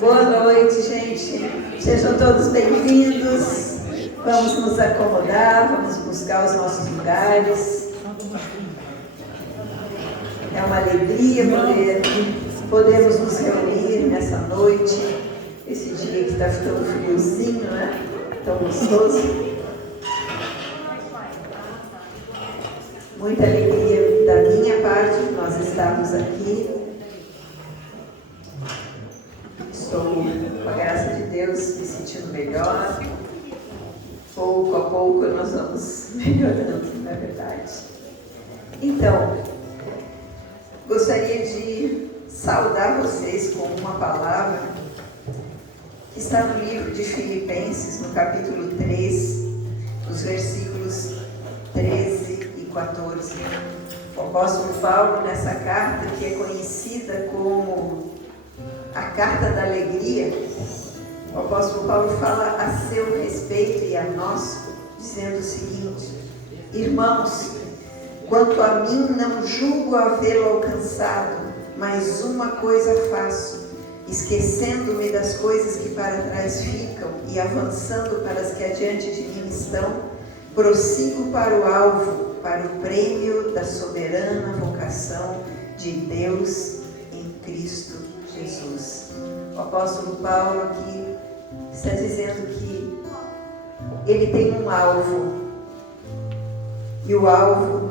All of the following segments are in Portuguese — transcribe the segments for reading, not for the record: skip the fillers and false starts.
Boa noite, gente. Sejam todos bem-vindos. Vamos nos acomodar, vamos buscar os nossos lugares. É uma alegria podermos nos reunir nessa noite, esse dia que está ficando friozinho, né? Tão gostoso. Muita alegria da minha parte de nós estarmos aqui. Estou, com a graça de Deus, me sentindo melhor. Pouco a pouco nós vamos melhorando, na verdade. Então, gostaria de saudar vocês com uma palavra que está no livro de Filipenses, no capítulo 3, os versículos 13 e 14. O apóstolo Paulo, nessa carta que é conhecida como a Carta da Alegria, o apóstolo Paulo fala a seu respeito e a nós, dizendo o seguinte: irmãos, quanto a mim não julgo havê-lo alcançado, mas uma coisa faço, esquecendo-me das coisas que para trás ficam e avançando para as que adiante de mim estão, prossigo para o alvo, para o prêmio da soberana vocação de Deus em Cristo Jesus. O apóstolo Paulo aqui está dizendo que ele tem um alvo, e o alvo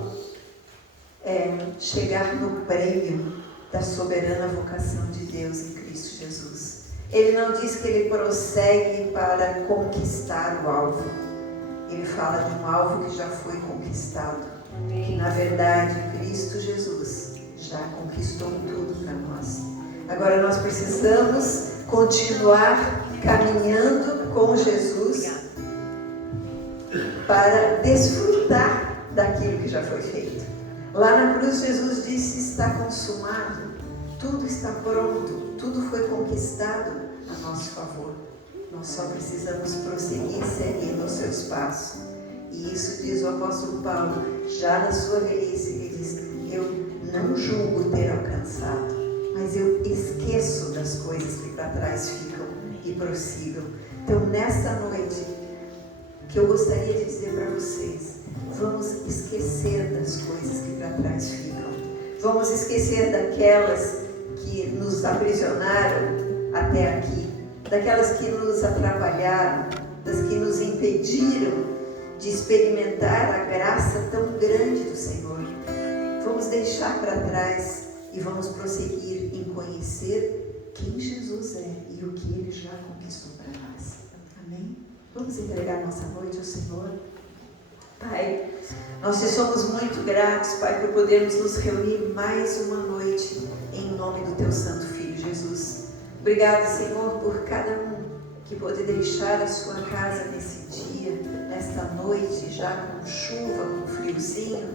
é chegar no prêmio da soberana vocação de Deus em Cristo Jesus. Ele não diz que ele prossegue para conquistar o alvo. Ele fala de um alvo que já foi conquistado. Que na verdade Cristo Jesus já conquistou tudo para nós. Agora nós precisamos continuar caminhando com Jesus para desfrutar daquilo que já foi feito. Lá na cruz Jesus disse: está consumado, tudo está pronto, tudo foi conquistado a nosso favor. Nós só precisamos prosseguir seguindo os seus passos. E isso diz o apóstolo Paulo, já na sua velhice, ele diz: eu não julgo ter alcançado, mas eu esqueço das coisas que para trás ficam e prossigam. Então, nesta noite, que eu gostaria de dizer para vocês, vamos esquecer das coisas que para trás ficam. Vamos esquecer daquelas que nos aprisionaram até aqui, daquelas que nos atrapalharam, das que nos impediram de experimentar a graça tão grande do Senhor. Vamos deixar para trás e vamos prosseguir em conhecer quem Jesus é e o que Ele já conquistou para nós. Amém? Vamos entregar nossa noite ao Senhor. Pai, nós te somos muito gratos, Pai, por podermos nos reunir mais uma noite em nome do Teu Santo Filho, Jesus. Obrigado, Senhor, por cada um que pôde deixar a sua casa nesse dia, nesta noite, já com chuva, com friozinho,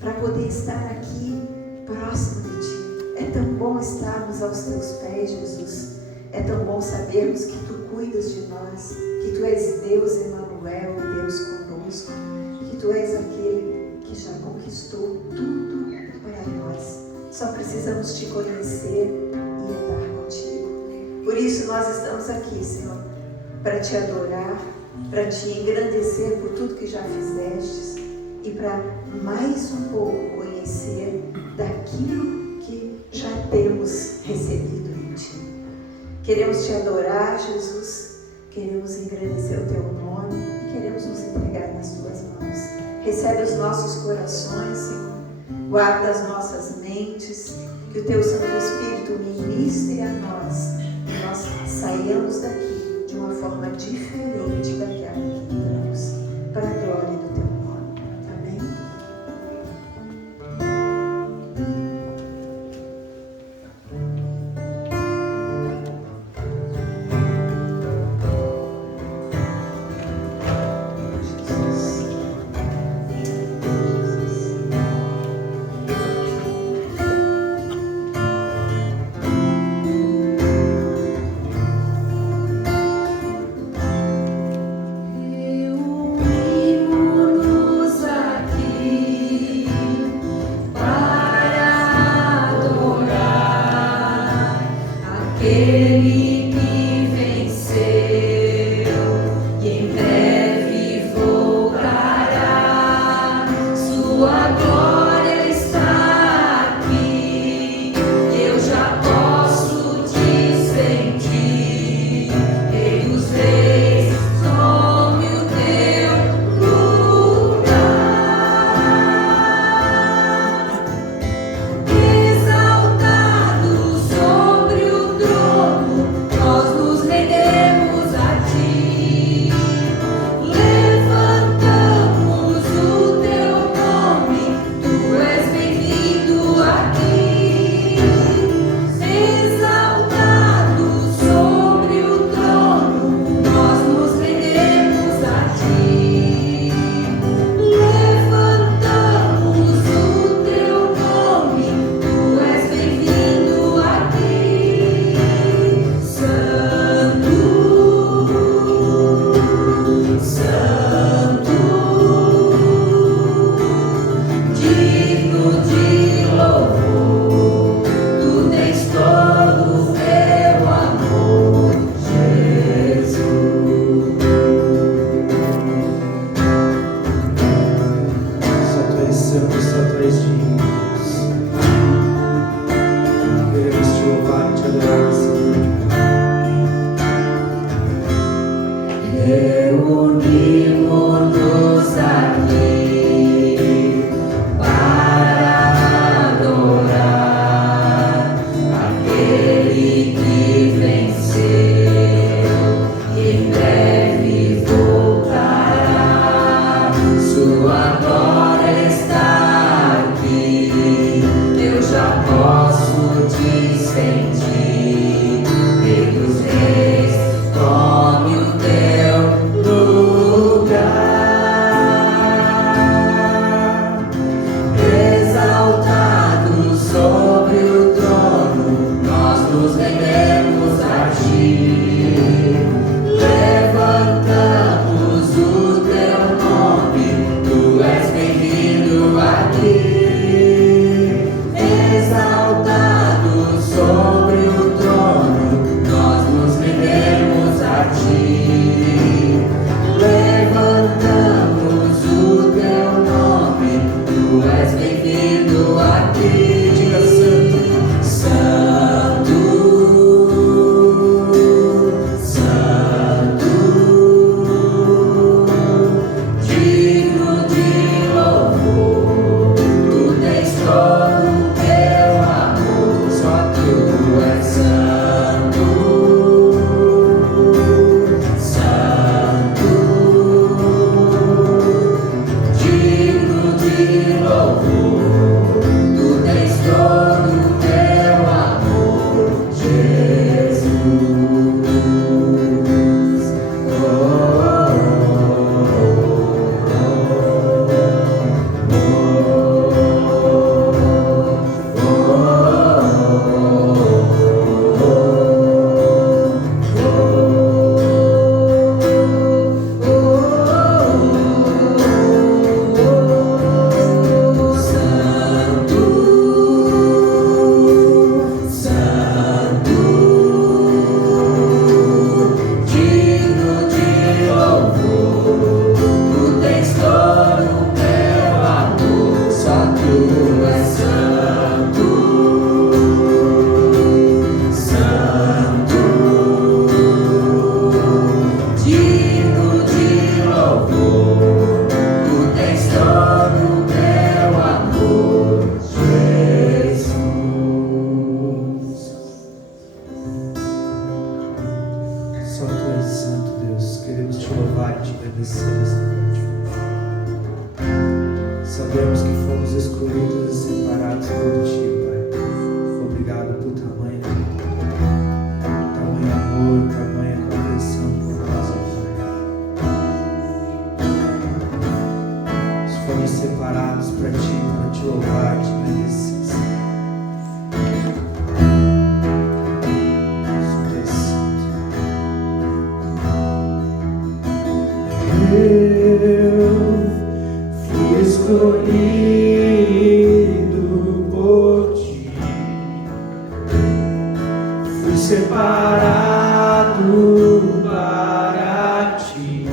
para poder estar aqui próximo de Ti. É tão bom estarmos aos Teus pés, Jesus. É tão bom sabermos que Tu cuidas de nós, que Tu és Deus Emanuel, Deus conosco, que Tu és aquele que já conquistou tudo para nós. Só precisamos Te conhecer e andar contigo. Por isso nós estamos aqui, Senhor, para Te adorar, para Te engrandecer por tudo que já fizestes e para mais um pouco conhecer daquilo que já temos recebido em Ti. Queremos Te adorar, Jesus, queremos engrandecer o Teu nome e queremos nos entregar nas Tuas mãos. Recebe os nossos corações, Senhor, guarda as nossas mentes, que o Teu Santo Espírito ministre a nós e nós saiamos daqui de uma forma diferente daquela que entramos, para a glória do Teu nome. Amém? Ele rendemos a Ti, levantamos o Teu nome, Tu és bem-vindo aqui, exaltado sobre o trono, nós nos rendemos a Ti, levantamos o Teu nome, Tu és bem-vindo aqui. Diga santo, santo, santo, digno de louvor, Tu tens todo o Teu amor, só Tu és santo, santo, digno de louvor, Tu tens todo o Teu amor, Jesus. Só Tu és santo, Deus. Queremos Te louvar e Te agradecer nesta noite. Sabemos que fomos escolhidos e separados por Ti, Pai. Obrigado por tamanho amor, tamanha compreensão por nós, ó Pai. Fomos separados para Ti, para Te louvar, Te agradecer. Eu fui escolhido por Ti, fui separado para Ti.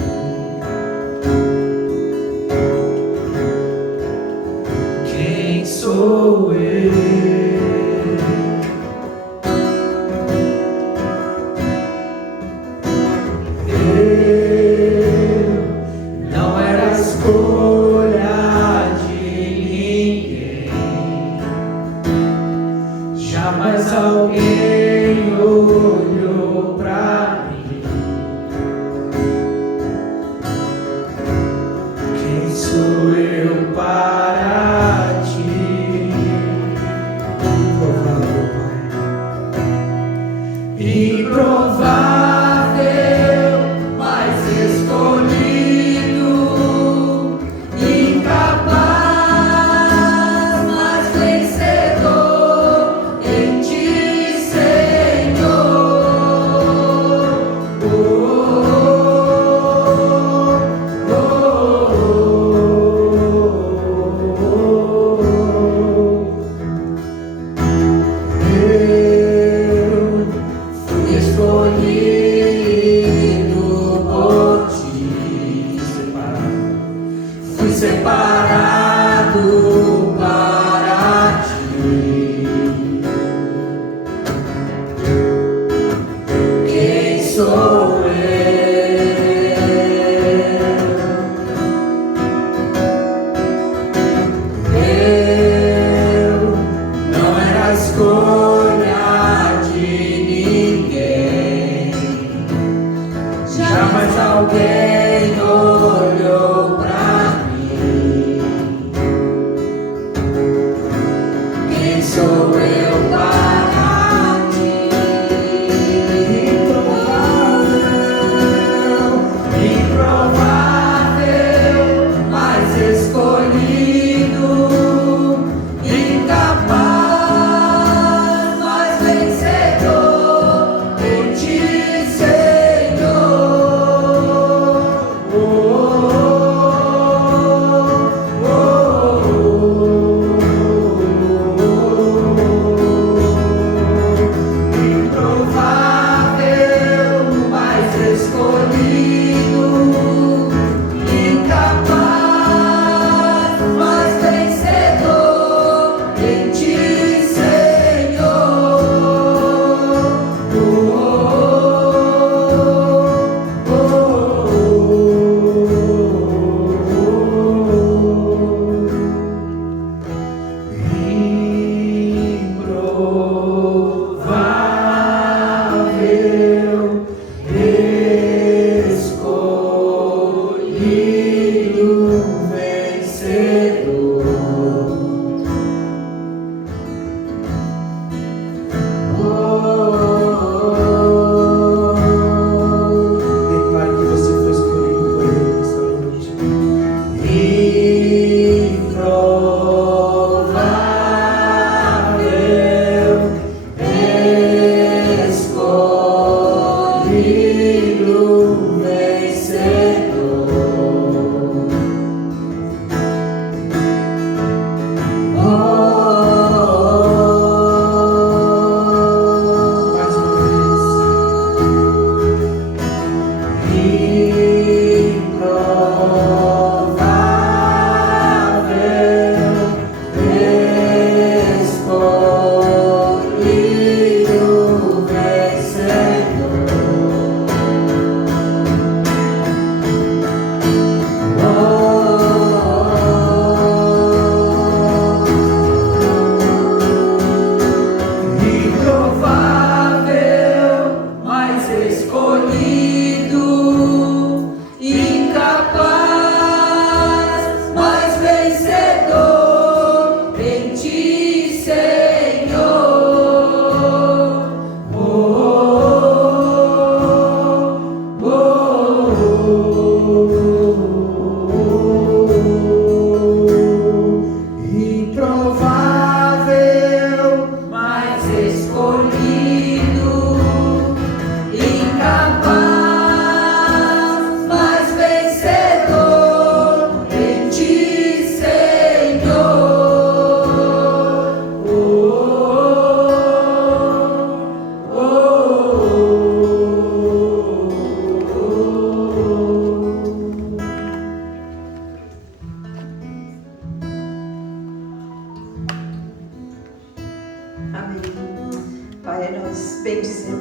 Quem sou eu? Jamais alguém olhou pra mim. Quem sou eu para Ti? Improvável, Pai. Improvável, mas escolhido. Incapaz, mas vencedor. Em Ti, Senhor. Oh, oh, oh, eu fui escolhido por Ti, fui separado para Ti. Quem sou eu? Eu não era a escolha de ninguém. Jamais alguém olhou pra mim.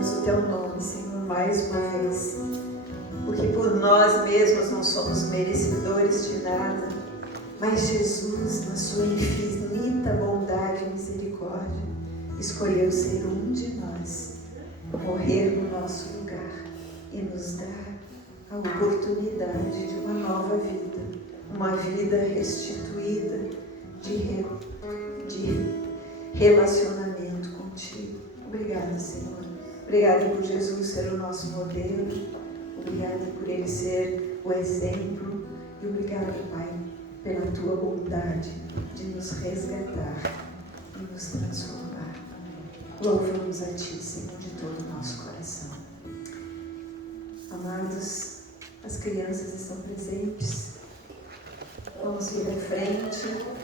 glorificamos o Teu nome, Senhor, mais uma vez, porque por nós mesmos não somos merecedores de nada, mas Jesus, na sua infinita bondade e misericórdia, escolheu ser um de nós, morrer no nosso lugar e nos dar a oportunidade de uma nova vida, uma vida restituída de relacionamento contigo. Obrigada, Senhor. Obrigada por Jesus ser o nosso modelo. Obrigada por Ele ser o exemplo. E obrigada, Pai, pela Tua bondade de nos resgatar e nos transformar. Louvamos a Ti, Senhor, de todo o nosso coração. Amados, as crianças estão presentes. Vamos vir à frente.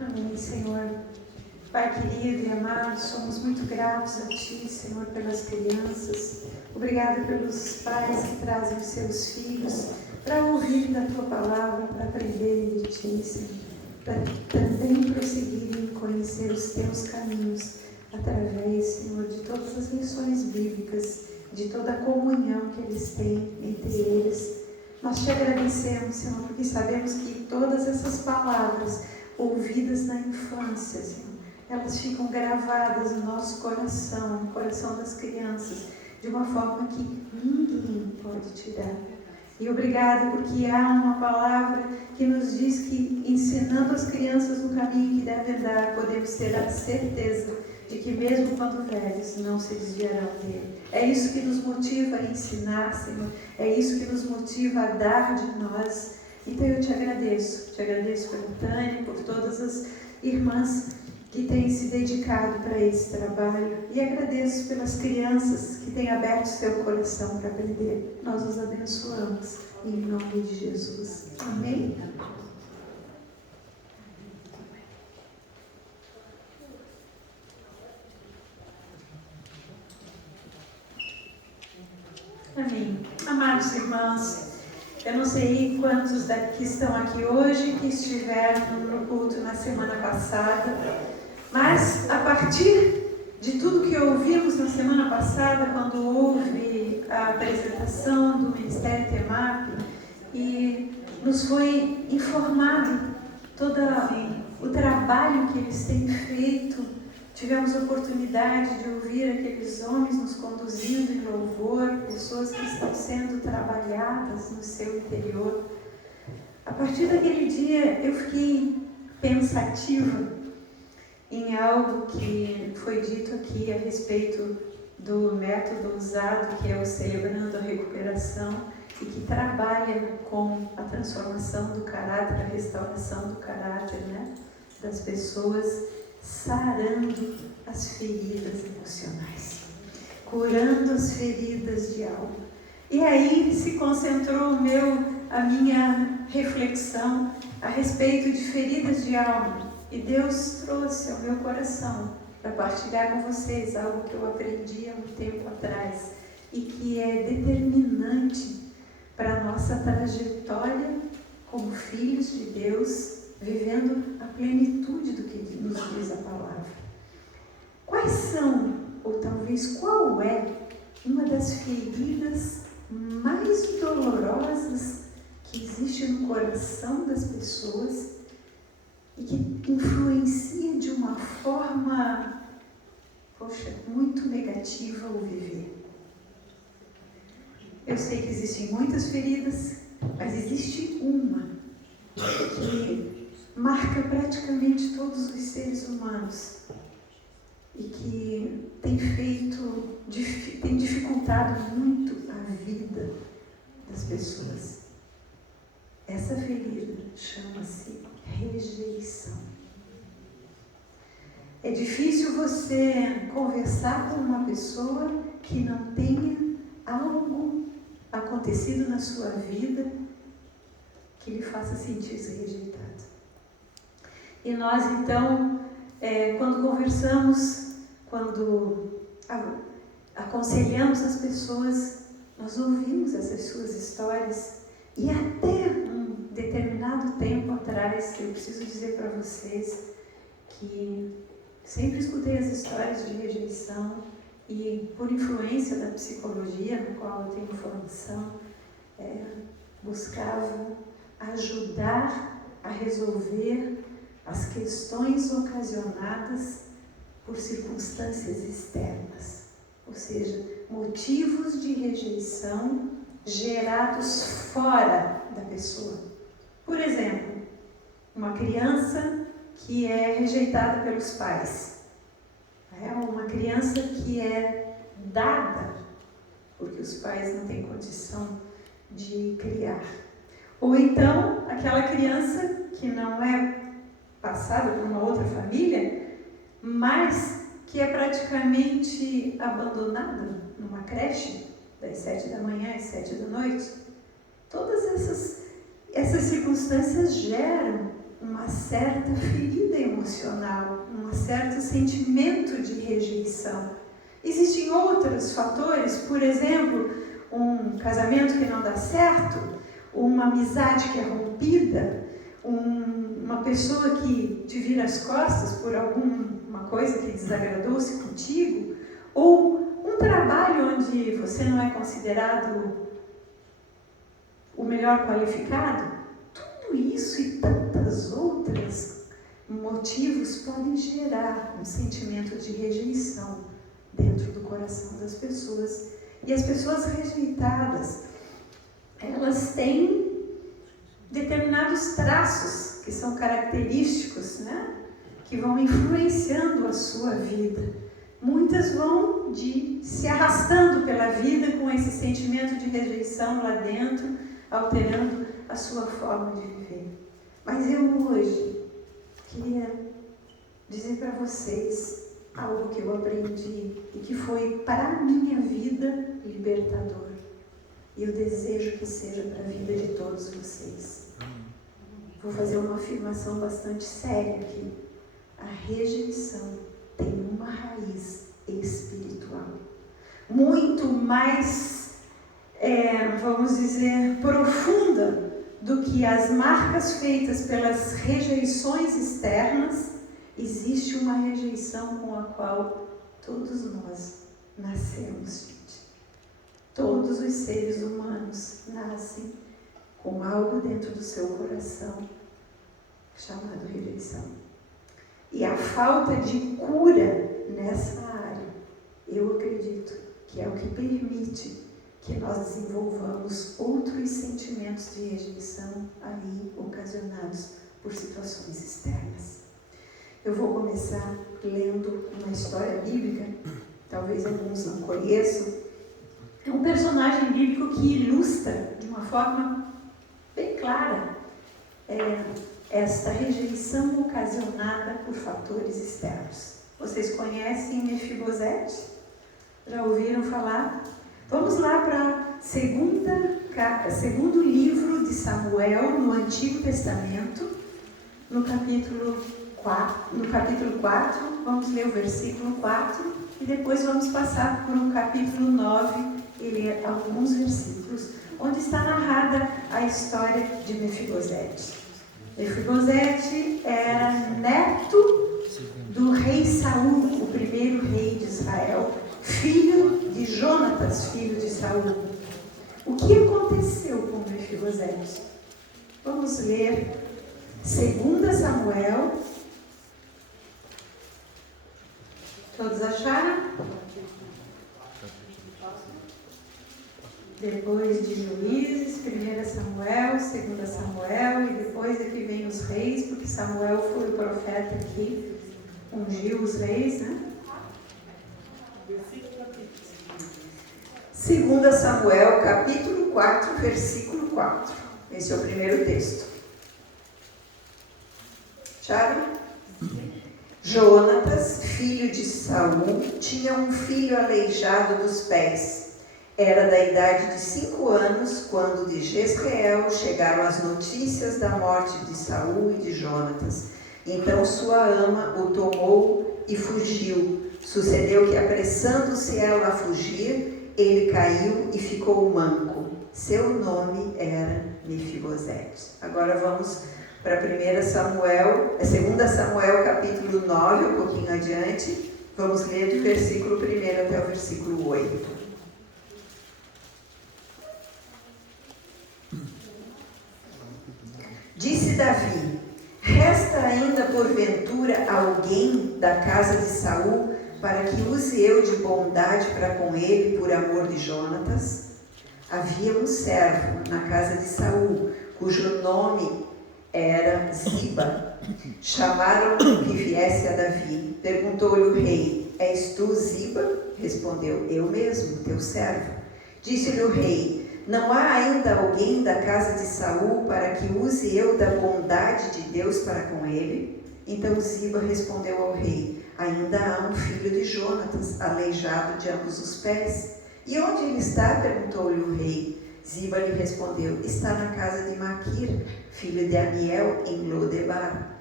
Amém, Senhor. Pai querido e amado, somos muito gratos a Ti, Senhor, pelas crianças. Obrigado pelos pais que trazem os seus filhos para ouvir da Tua palavra, para aprenderem de Ti, Senhor, para também prosseguirem em conhecer os Teus caminhos, através, Senhor, de todas as lições bíblicas, de toda a comunhão que eles têm entre eles. Nós Te agradecemos, Senhor, porque sabemos que todas essas palavras ouvidas na infância, Senhor, elas ficam gravadas no nosso coração, no coração das crianças, de uma forma que ninguém pode tirar. E obrigado porque há uma palavra que nos diz que, ensinando as crianças no caminho que devem andar, podemos ter a certeza de que mesmo quando velhos, não se desviarão dele. É isso que nos motiva a ensinar, Senhor, é isso que nos motiva a dar de nós. Então eu te agradeço pela Tânia, por todas as irmãs que têm se dedicado para esse trabalho, e agradeço pelas crianças que têm aberto seu coração para aprender. Nós os abençoamos em nome de Jesus. Amém? Amém. Amados irmãos, eu não sei quantos que estão aqui hoje, que estiveram no culto na semana passada, mas a partir de tudo que ouvimos na semana passada, quando houve a apresentação do Ministério TEMAP, e nos foi informado todo o trabalho que eles têm feito. Tivemos a oportunidade de ouvir aqueles homens nos conduzindo em louvor, pessoas que estão sendo trabalhadas no seu interior. A partir daquele dia eu fiquei pensativa em algo que foi dito aqui a respeito do método usado, que é o Celebrando a Recuperação, e que trabalha com a transformação do caráter, a restauração do caráter, das pessoas, sarando as feridas emocionais, curando as feridas de alma. E aí se concentrou a minha reflexão a respeito de feridas de alma. E Deus trouxe ao meu coração para partilhar com vocês algo que eu aprendi há um tempo atrás e que é determinante para a nossa trajetória como filhos de Deus, vivendo a plenitude do que nos diz a palavra. Quais são, ou talvez qual é, uma das feridas mais dolorosas que existe no coração das pessoas e que influencia de uma forma, muito negativa o viver? Eu sei que existem muitas feridas, mas existe uma que marca praticamente todos os seres humanos e que tem dificultado muito a vida das pessoas. Essa ferida chama-se rejeição. É difícil você conversar com uma pessoa que não tenha algo acontecido na sua vida que lhe faça sentir-se rejeitado. E nós, então, quando conversamos, quando aconselhamos as pessoas, nós ouvimos essas suas histórias e até um determinado tempo atrás, eu preciso dizer para vocês que sempre escutei as histórias de rejeição e, por influência da psicologia, na qual eu tenho formação, buscava ajudar a resolver as questões ocasionadas por circunstâncias externas, ou seja, motivos de rejeição gerados fora da pessoa. Por exemplo, uma criança que é rejeitada pelos pais, uma criança que é dada porque os pais não têm condição de criar. Ou então, aquela criança que não é passada por uma outra família, mas que é praticamente abandonada numa creche, das 7 da manhã às 7 da noite. Todas essas circunstâncias geram uma certa ferida emocional, um certo sentimento de rejeição. Existem outros fatores, por exemplo, um casamento que não dá certo, uma amizade que é rompida, uma pessoa que te vira as costas por alguma coisa que desagradou-se contigo, ou um trabalho onde você não é considerado o melhor qualificado. Tudo isso e tantas outras motivos podem gerar um sentimento de rejeição dentro do coração das pessoas. E as pessoas rejeitadas, elas têm determinados traços que são característicos, que vão influenciando a sua vida. Muitas vão se arrastando pela vida com esse sentimento de rejeição lá dentro, alterando a sua forma de viver. Mas eu hoje queria dizer para vocês algo que eu aprendi e que foi para a minha vida libertador. E eu desejo que seja para a vida de todos vocês. Vou fazer uma afirmação bastante séria aqui. A rejeição tem uma raiz espiritual. Muito mais, vamos dizer, profunda do que as marcas feitas pelas rejeições externas. Existe uma rejeição com a qual todos nós nascemos, gente. Todos os seres humanos nascem com algo dentro do seu coração chamado rejeição. E a falta de cura nessa área, eu acredito que é o que permite que nós desenvolvamos outros sentimentos de rejeição ali ocasionados por situações externas. Eu vou começar lendo uma história bíblica, talvez alguns não conheçam. É um personagem bíblico que ilustra de uma forma bem clara esta rejeição ocasionada por fatores externos. Vocês conhecem Mefibosete? Já ouviram falar? Vamos lá para segundo livro de Samuel, no Antigo Testamento, no capítulo 4, vamos ler o versículo 4 e depois vamos passar por um capítulo 9 e ler alguns versículos, onde está narrada a história de Mefibosete. Mefibosete era neto do rei Saul, o primeiro rei de Israel, filho de Jonatas, filho de Saul. O que aconteceu com Mefibosete? Vamos ler 2 Samuel. Todos acharam? Depois de Juízes, 1 Samuel, 2 Samuel, e depois aqui vem os reis, porque Samuel foi o profeta que ungiu os reis, 2 Samuel, capítulo 4, versículo 4. Esse é o primeiro texto. Acharam? Jonatas, filho de Saul, tinha um filho aleijado dos pés. Era da idade de 5 anos, quando de Jezreel chegaram as notícias da morte de Saul e de Jonatas. Então sua ama o tomou e fugiu. Sucedeu que, apressando-se ela a fugir, ele caiu e ficou manco. Seu nome era Mefibosete. Agora vamos para 2 Samuel capítulo 9, um pouquinho adiante. Vamos ler do versículo 1 até o versículo 8. Disse Davi: resta ainda porventura alguém da casa de Saul, para que use eu de bondade para com ele por amor de Jonatas? Havia um servo na casa de Saul, cujo nome era Ziba. Chamaram-no que viesse a Davi. Perguntou-lhe o rei: és tu Ziba? Respondeu: eu mesmo, teu servo. Disse-lhe o rei: não há ainda alguém da casa de Saul para que use eu da bondade de Deus para com ele? Então Ziba respondeu ao rei: ainda há um filho de Jonatas, aleijado de ambos os pés. E onde ele está? Perguntou-lhe o rei. Ziba lhe respondeu: está na casa de Maquir, filho de Amiel, em Lodebar.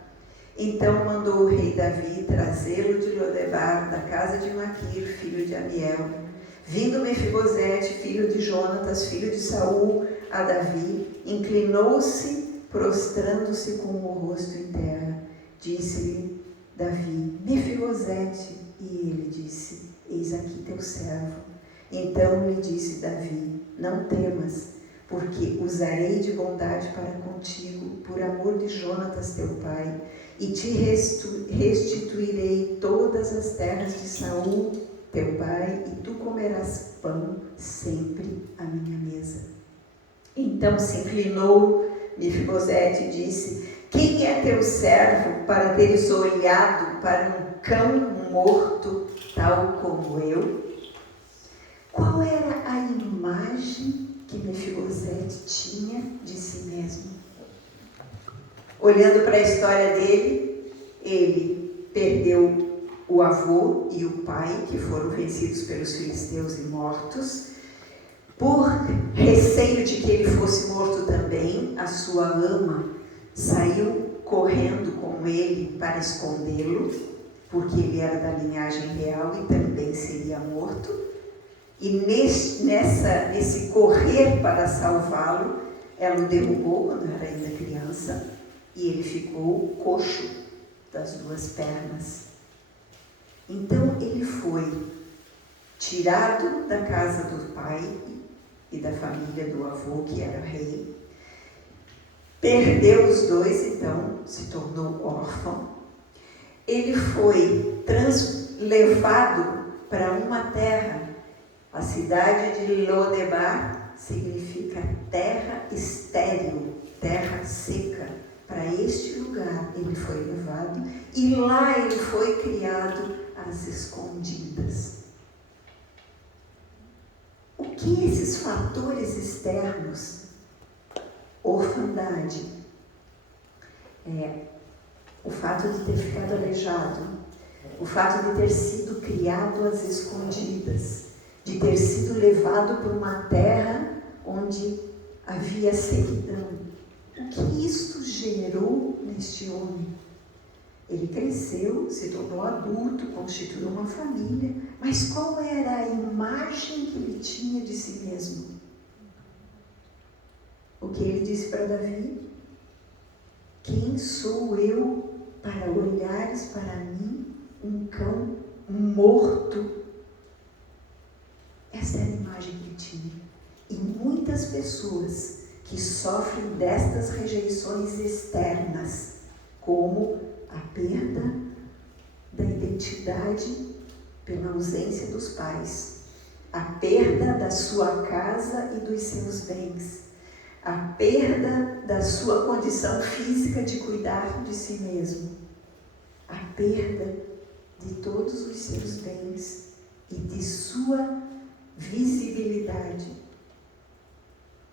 Então mandou o rei Davi trazê-lo de Lodebar, da casa de Maquir, filho de Amiel. Vindo Mefibosete, filho de Jonatas, filho de Saul, a Davi, inclinou-se, prostrando-se com o rosto em terra. Disse-lhe Davi: Mefibosete. E ele disse: eis aqui teu servo. Então lhe disse Davi: não temas, porque usarei de bondade para contigo, por amor de Jonatas teu pai, e te restituirei todas as terras de Saul teu pai, e tu comerás pão sempre à minha mesa. Então se inclinou Mefibosete e disse: quem é teu servo para teres olhado para um cão morto, tal como eu? Qual era a imagem que Mefibosete tinha de si mesmo? Olhando para a história dele, ele perdeu o avô e o pai, que foram vencidos pelos filisteus e mortos. Por receio de que ele fosse morto também, a sua ama saiu correndo com ele para escondê-lo, porque ele era da linhagem real e também seria morto. E nesse correr para salvá-lo, ela o derrubou quando era ainda criança, e ele ficou coxo das 2 pernas. Então ele foi tirado da casa do pai e da família do avô, que era rei. Perdeu os 2, então se tornou órfão. Ele foi levado para uma terra. A cidade de Lodebar significa terra estéril, terra seca. Para este lugar ele foi levado, e lá ele foi criado às escondidas. O que esses fatores externos, orfandade, o fato de ter ficado aleijado, o fato de ter sido criado às escondidas, de ter sido levado para uma terra onde havia sequidão, o que isto gerou neste homem? Ele cresceu, se tornou adulto, constituiu uma família, mas qual era a imagem que ele tinha de si mesmo? O que ele disse para Davi? Quem sou eu para olhares para mim, um cão morto? Essa era a imagem que ele tinha. E muitas pessoas que sofrem destas rejeições externas, como a perda da identidade pela ausência dos pais, a perda da sua casa e dos seus bens, a perda da sua condição física de cuidar de si mesmo, a perda de todos os seus bens e de sua visibilidade.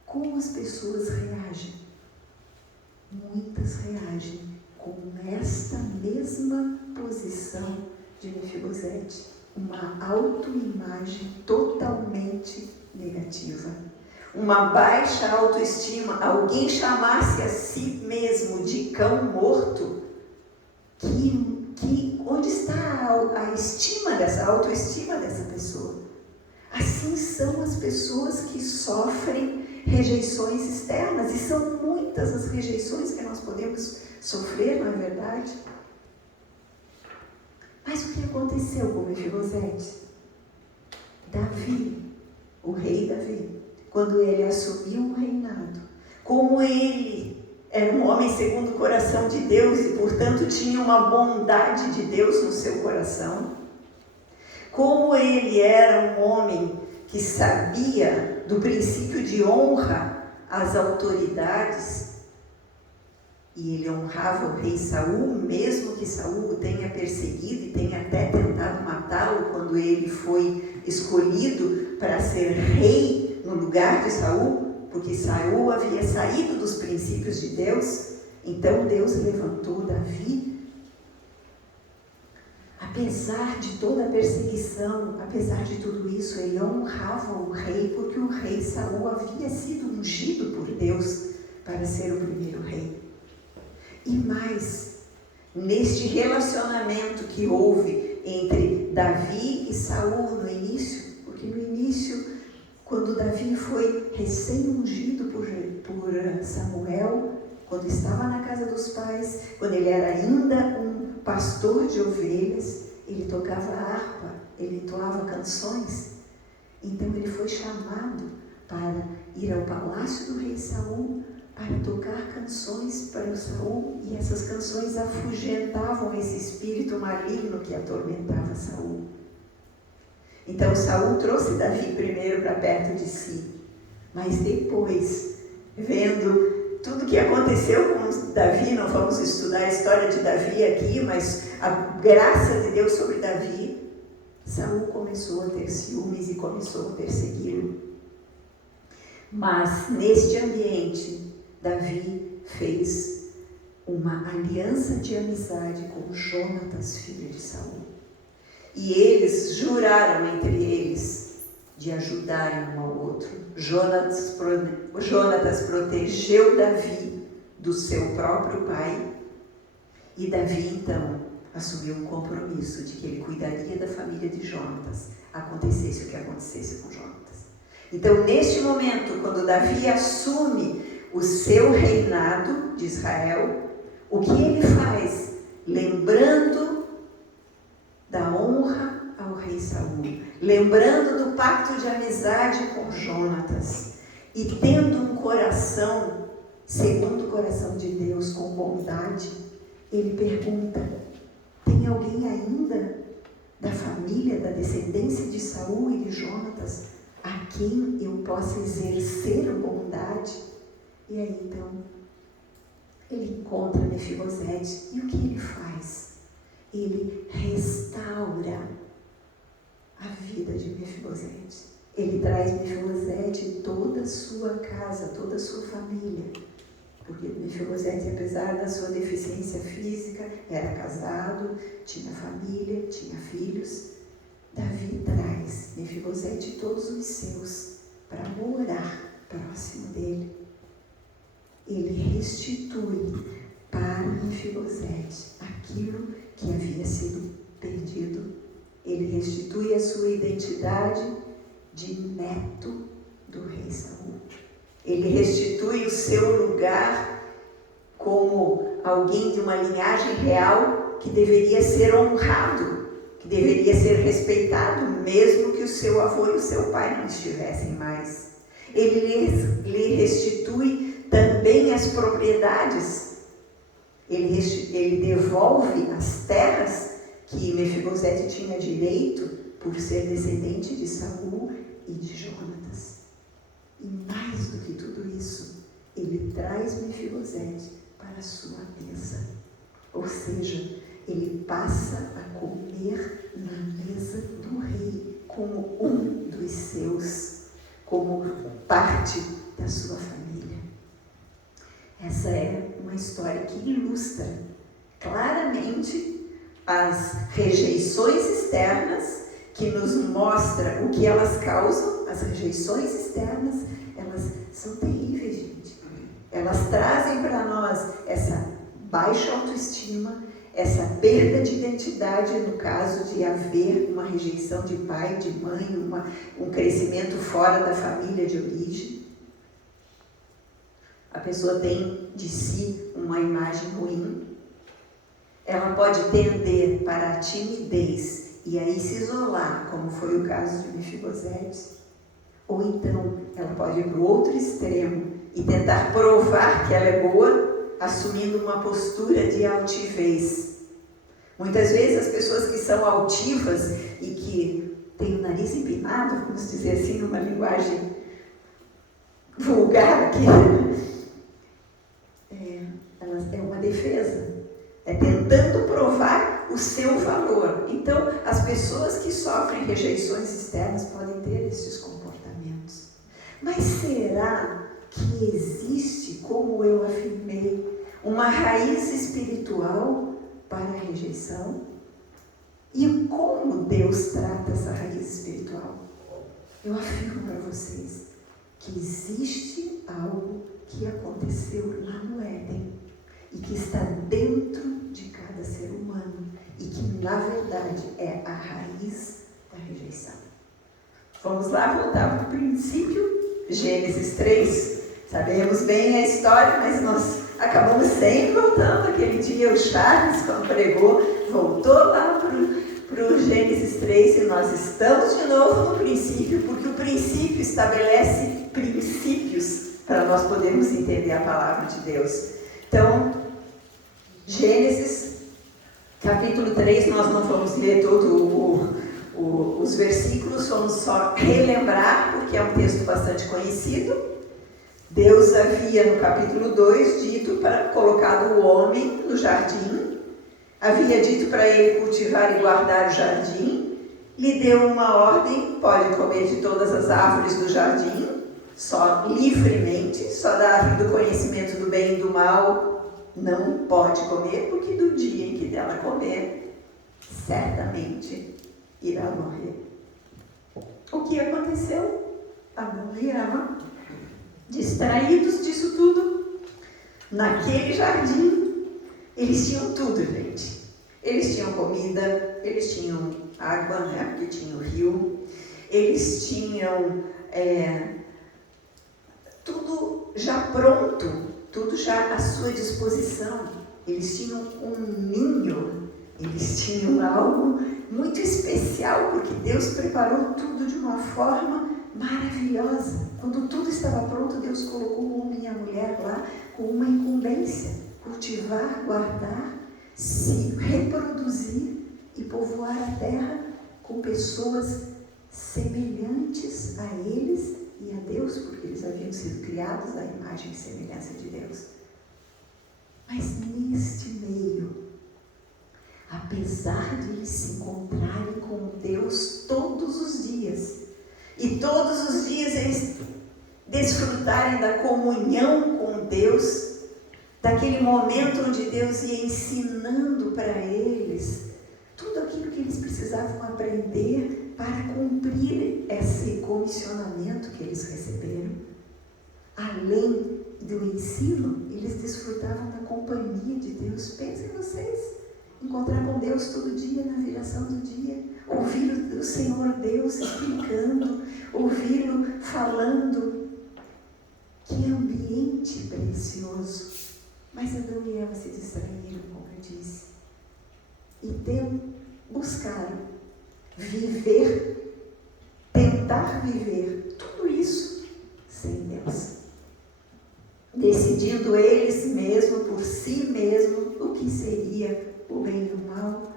Como as pessoas reagem? Muitas reagem com esta mesma posição de Mefibosete, uma autoimagem totalmente negativa, uma baixa autoestima, alguém chamasse a si mesmo de cão morto, onde está a autoestima dessa pessoa? Assim são as pessoas que sofrem rejeições externas, e são muitas as rejeições que nós podemos sofrer, não é verdade? Mas o que aconteceu com Mefibosete? Davi, o rei Davi, quando ele assumiu o reinado, como ele era um homem segundo o coração de Deus e, portanto, tinha uma bondade de Deus no seu coração, como ele era um homem que sabia do princípio de honra às autoridades, e ele honrava o rei Saul, mesmo que Saul o tenha perseguido e tenha até tentado matá-lo quando ele foi escolhido para ser rei no lugar de Saul, porque Saul havia saído dos princípios de Deus. Então Deus levantou Davi. Apesar de toda a perseguição, apesar de tudo isso, ele honrava o rei, porque o rei Saul havia sido ungido por Deus para ser o primeiro rei. E mais, neste relacionamento que houve entre Davi e Saul no início, porque no início, quando Davi foi recém-ungido por Samuel, quando estava na casa dos pais, quando ele era ainda um pastor de ovelhas, ele tocava harpa, ele entoava canções. Então ele foi chamado para ir ao palácio do rei Saul, para tocar canções para o Saul, e essas canções afugentavam esse espírito maligno que atormentava Saul. Então Saul trouxe Davi primeiro para perto de si, mas depois, vendo tudo que aconteceu com Davi, não vamos estudar a história de Davi aqui, mas a graça de Deus sobre Davi, Saul começou a ter ciúmes e começou a persegui-lo. Mas neste ambiente, Davi fez uma aliança de amizade com Jonatas, filho de Saul. E eles juraram entre eles de ajudarem um ao outro. Jonatas protegeu Davi do seu próprio pai. E Davi, então, assumiu um compromisso de que ele cuidaria da família de Jonatas, acontecesse o que acontecesse com Jonatas. Então, neste momento, quando Davi assume o seu reinado de Israel, o que ele faz? Lembrando da honra ao rei Saul, lembrando do pacto de amizade com Jonatas, e tendo um coração segundo o coração de Deus, com bondade, ele pergunta: tem alguém ainda da família, da descendência de Saul e de Jonatas, a quem eu possa exercer bondade? E aí então ele encontra Mefibosete, e o que ele faz? Ele restaura a vida de Mefibosete. Ele traz Mefibosete toda a sua casa, toda a sua família, porque Mefibosete, apesar da sua deficiência física, era casado, tinha família, tinha filhos. Davi traz Mefibosete e todos os seus para morar próximo dele. Ele restitui para Mefibosete aquilo que havia sido perdido. Ele restitui a sua identidade de neto do rei Saul. Ele restitui o seu lugar como alguém de uma linhagem real que deveria ser honrado, que deveria ser respeitado, mesmo que o seu avô e o seu pai não estivessem mais. Ele lhe restitui também as propriedades. Ele devolve as terras que Mefibosete tinha direito por ser descendente de Saul e de Jonatas. E mais do que tudo isso, ele traz Mefibosete para a sua mesa. Ou seja, ele passa a comer na mesa do rei como um dos seus, como parte da sua família. Essa é uma história que ilustra claramente as rejeições externas, que nos mostra o que elas causam. As rejeições externas, elas são terríveis, gente. Elas trazem para nós essa baixa autoestima, essa perda de identidade, no caso de haver uma rejeição de pai, de mãe, um crescimento fora da família de origem. A pessoa tem de si uma imagem ruim. Ela pode tender para a timidez e aí se isolar, como foi o caso de Mefibosete. Ou então, ela pode ir para o outro extremo e tentar provar que ela é boa, assumindo uma postura de altivez. Muitas vezes as pessoas que são altivas e que têm o nariz empinado, vamos dizer assim, numa linguagem vulgar aqui, é uma defesa. É tentando provar o seu valor. Então, as pessoas que sofrem rejeições externas podem ter esses comportamentos. Mas será que existe, como eu afirmei, uma raiz espiritual para a rejeição? E como Deus trata essa raiz espiritual? Eu afirmo para vocês que existe algo que aconteceu lá no Éden e que está dentro de cada ser humano e que, na verdade, é a raiz da rejeição. Vamos lá voltar para o princípio, Gênesis 3. Sabemos bem a história, mas nós acabamos sempre voltando. Aquele dia o Charles, quando pregou, voltou lá para o Gênesis 3 e nós estamos de novo no princípio, porque o princípio estabelece princípios para nós podermos entender a palavra de Deus. Então, Gênesis, capítulo 3, nós não vamos ler todos os versículos, vamos só relembrar, porque é um texto bastante conhecido. Deus havia, no capítulo 2, colocado o homem no jardim, havia dito para ele cultivar e guardar o jardim, lhe deu uma ordem: pode comer de todas as árvores do jardim, só livremente, só da árvore do conhecimento do bem e do mal não pode comer, porque do dia em que dela comer, certamente irá morrer. O que aconteceu? Adão e Eva, distraídos disso tudo, naquele jardim, eles tinham tudo, gente. Eles tinham comida, eles tinham água, né, porque tinha o rio, eles tinham tudo já pronto, tudo já à sua disposição. Eles tinham um ninho, eles tinham algo muito especial, porque Deus preparou tudo de uma forma maravilhosa. Quando tudo estava pronto, Deus colocou o homem e a mulher lá com uma incumbência: cultivar, guardar, se reproduzir e povoar a terra com pessoas semelhantes a eles e a Deus, porque eles haviam sido criados à imagem e semelhança de Deus. Mas neste meio, apesar de eles se encontrarem com Deus todos os dias, e todos os dias eles desfrutarem da comunhão com Deus, daquele momento onde Deus ia ensinando para eles tudo aquilo que eles precisavam aprender para cumprir esse comissionamento que eles receberam. Além do ensino, eles desfrutavam da companhia de Deus. Pensem vocês, encontrar com Deus todo dia na viração do dia, ouvir o Senhor Deus explicando, ouvi-lo falando. Que ambiente precioso! Mas Adão e Eva se distraíram, como eu disse, e buscaram viver, tentar viver tudo isso sem Deus, decidindo eles mesmos, por si mesmos, o que seria o bem e o mal,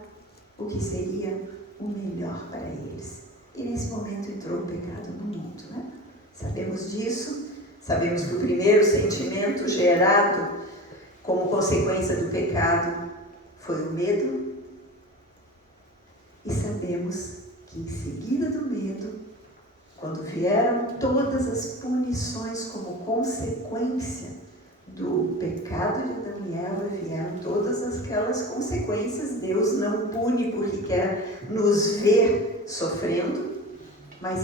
o que seria o melhor para eles. E nesse momento entrou o pecado no mundo, né? Sabemos disso, sabemos que o primeiro sentimento gerado como consequência do pecado foi o medo. E sabemos que em seguida do medo, quando vieram todas as punições como consequência do pecado de Adão e Eva vieram todas aquelas consequências. Deus não pune porque quer nos ver sofrendo, mas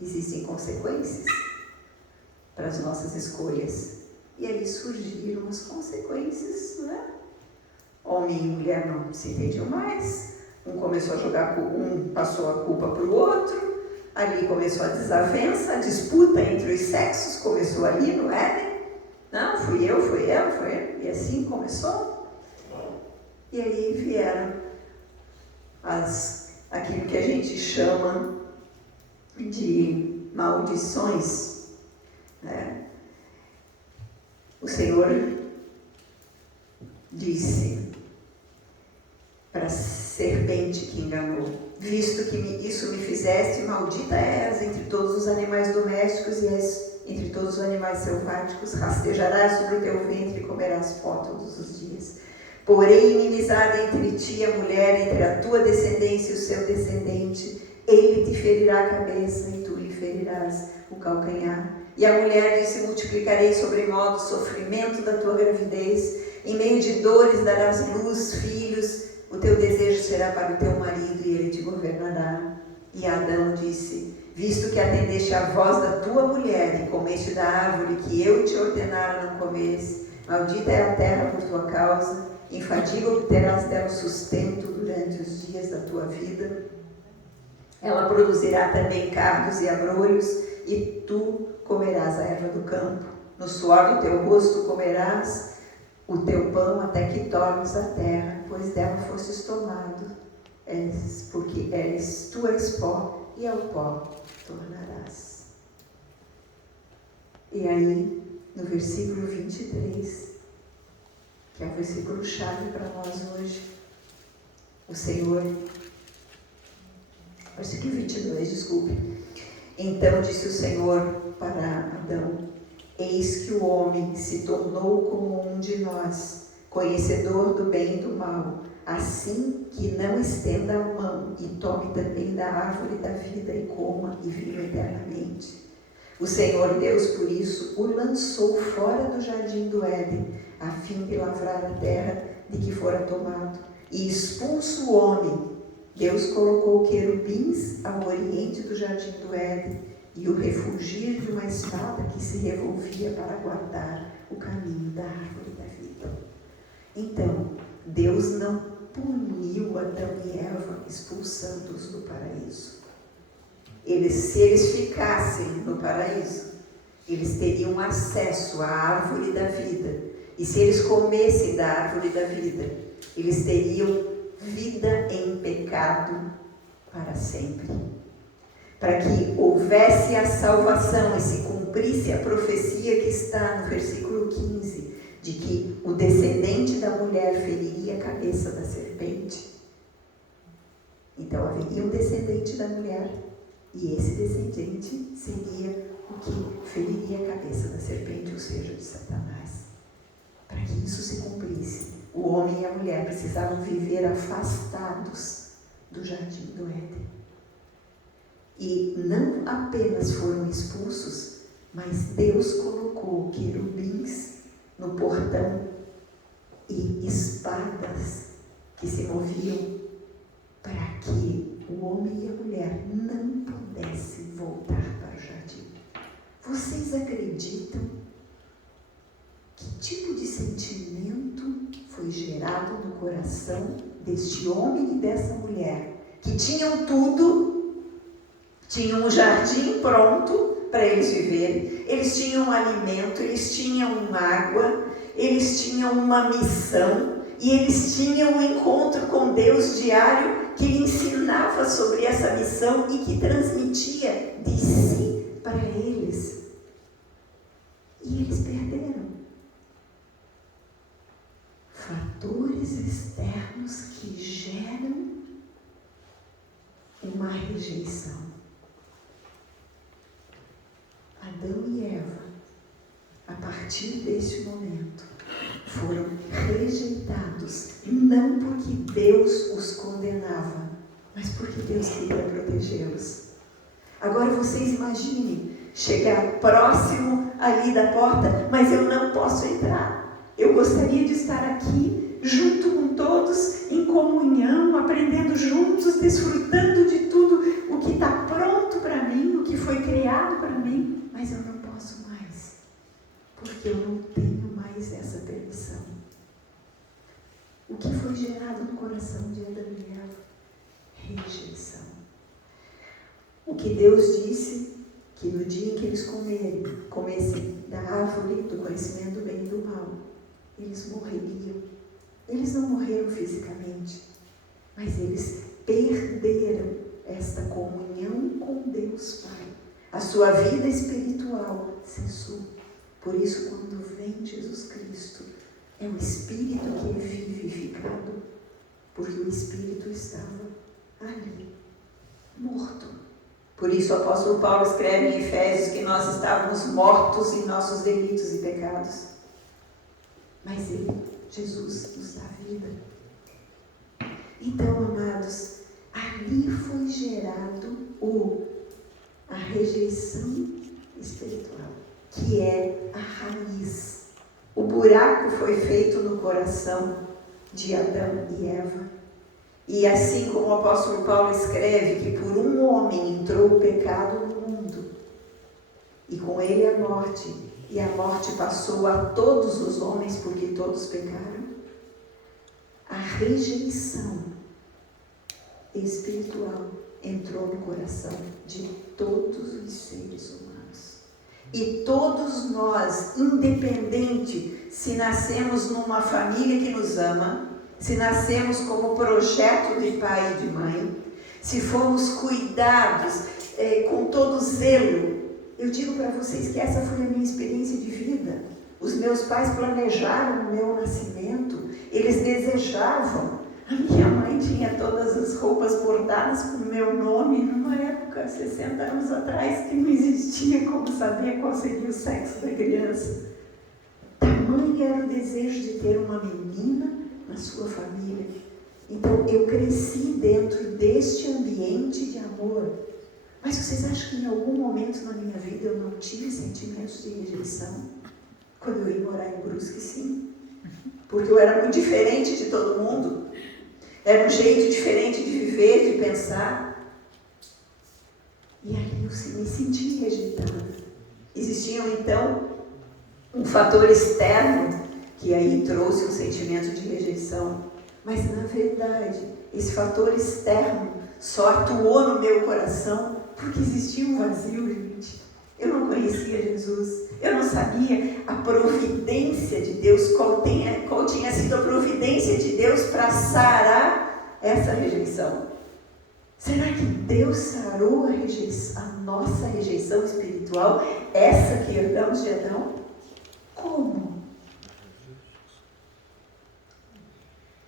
existem consequências para as nossas escolhas. E aí surgiram as consequências, né? Homem e mulher não se entendiam mais, um começou a jogar, um passou a culpa para o outro, ali começou a desavença, a disputa entre os sexos começou ali no Éden. Não, fui eu, foi ela, foi ele. E assim começou. E aí vieram aquilo que a gente chama de maldições, né? O Senhor disse para a serpente que enganou: visto que isso me fizeste, maldita és entre todos os animais domésticos e és entre todos os animais selváticos, rastejarás sobre o teu ventre e comerás pó todos os dias. Porém, inimizade entre ti e a mulher, entre a tua descendência e o seu descendente, ele te ferirá a cabeça e tu lhe ferirás o calcanhar. E a mulher disse: multiplicarei sobremodo o sofrimento da tua gravidez, em meio de dores darás luz, filhos, o teu desejo será para o teu marido e ele te governará. E Adão disse: visto que atendeste à voz da tua mulher e comeste da árvore que eu te ordenara não comeres, maldita é a terra por tua causa, em fadiga obterás dela sustento durante os dias da tua vida. Ela produzirá também cardos e abrolhos, e tu comerás a erva do campo. No suor do teu rosto comerás o teu pão até que tornes a terra, pois dela fostes tomado, porque tu és pó, e ao pó tornarás. E aí, no versículo 23, que é o versículo chave para nós hoje, o Senhor, versículo 22, desculpe. Então disse o Senhor para Adão: eis que o homem se tornou como um de nós, conhecedor do bem e do mal, assim que não estenda a mão e tome também da árvore da vida e coma e viva eternamente. O Senhor Deus, por isso, o lançou fora do jardim do Éden, a fim de lavrar a terra de que fora tomado. E expulso o homem, Deus colocou querubins ao oriente do jardim do Éden e o refugir de uma espada que se revolvia para guardar o caminho da árvore da vida. Então, Deus não puniu Adão e Eva expulsando-os do paraíso. Se eles ficassem no paraíso, eles teriam acesso à árvore da vida. E se eles comessem da árvore da vida, eles teriam vida em pecado para sempre. Para que houvesse a salvação e se cumprisse a profecia que está no versículo 15, de que o descendente da mulher feriria a cabeça da serpente. Então haveria um descendente da mulher, e esse descendente seria o que feriria a cabeça da serpente, ou seja, de Satanás. Para que isso se cumprisse, o homem e a mulher precisavam viver afastados do jardim do Éden. E não apenas foram expulsos, mas Deus colocou querubins no portão e espadas que se moviam para que o homem e a mulher não pudessem voltar para o jardim. Vocês acreditam que tipo de sentimento foi gerado no coração deste homem e dessa mulher, que tinham tudo, tinham um jardim pronto para eles viverem, eles tinham alimento, eles tinham água, eles tinham uma missão, e eles tinham um encontro com Deus diário que lhe ensinava sobre essa missão e que transmitia de si para eles. E eles perderam. Fatores externos que geram uma rejeição. Adão e Eva, a partir deste momento, foram rejeitados, não porque Deus os condenava, mas porque Deus queria protegê-los. Agora vocês imaginem, chegar próximo ali da porta, mas eu não posso entrar. Eu gostaria de estar aqui, junto com todos, em comunhão, aprendendo juntos, desfrutando de tudo o que está pronto para mim, o que foi criado para mim, mas eu não posso mais, porque eu não tenho mais essa permissão. O que foi gerado no coração de Adão e Eva? Rejeição. O que Deus disse, que no dia em que eles comessem da árvore do conhecimento do bem e do mal, eles morreriam. Eles não morreram fisicamente, mas eles perderam esta comunhão com Deus Pai. A sua vida espiritual cessou. Por isso, quando vem Jesus Cristo, é o Espírito que é vivificado, porque o Espírito estava ali, morto. Por isso o apóstolo Paulo escreve em Efésios que nós estávamos mortos em nossos delitos e pecados. Mas Ele, Jesus, nos dá vida. Então, amados, ali foi gerado a rejeição espiritual, que é a raiz. O buraco foi feito no coração de Adão e Eva. E assim como o apóstolo Paulo escreve que por um homem entrou o pecado no mundo, e com ele a morte, e a morte passou a todos os homens porque todos pecaram, a rejeição espiritual entrou no coração de todos os seres humanos. E todos nós, independente se nascemos numa família que nos ama, se nascemos como projeto de pai e de mãe, se fomos cuidados com todo zelo, eu digo para vocês que essa foi a minha experiência de vida. Os meus pais planejaram o meu nascimento, eles desejavam. A minha mãe tinha todas as roupas bordadas com o meu nome, numa época, 60 anos atrás, que não existia como saber qual seria o sexo da criança. Tamanho era o desejo de ter uma menina na sua família. Então eu cresci dentro deste ambiente de amor. Mas vocês acham que em algum momento na minha vida eu não tive sentimentos de rejeição? Quando eu ia morar em Brusque, sim. Porque eu era muito diferente de todo mundo. Era um jeito diferente de viver, de pensar. E aí eu me senti rejeitada. Existiam então um fator externo que aí trouxe um sentimento de rejeição. Mas, na verdade, esse fator externo só atuou no meu coração porque existia um vazio, gente. Eu não conhecia Jesus. Eu não sabia a providência de Deus, qual tinha sido a providência de Deus para sarar essa rejeição. Será que Deus sarou a nossa rejeição espiritual, essa que herdamos de Adão? Como?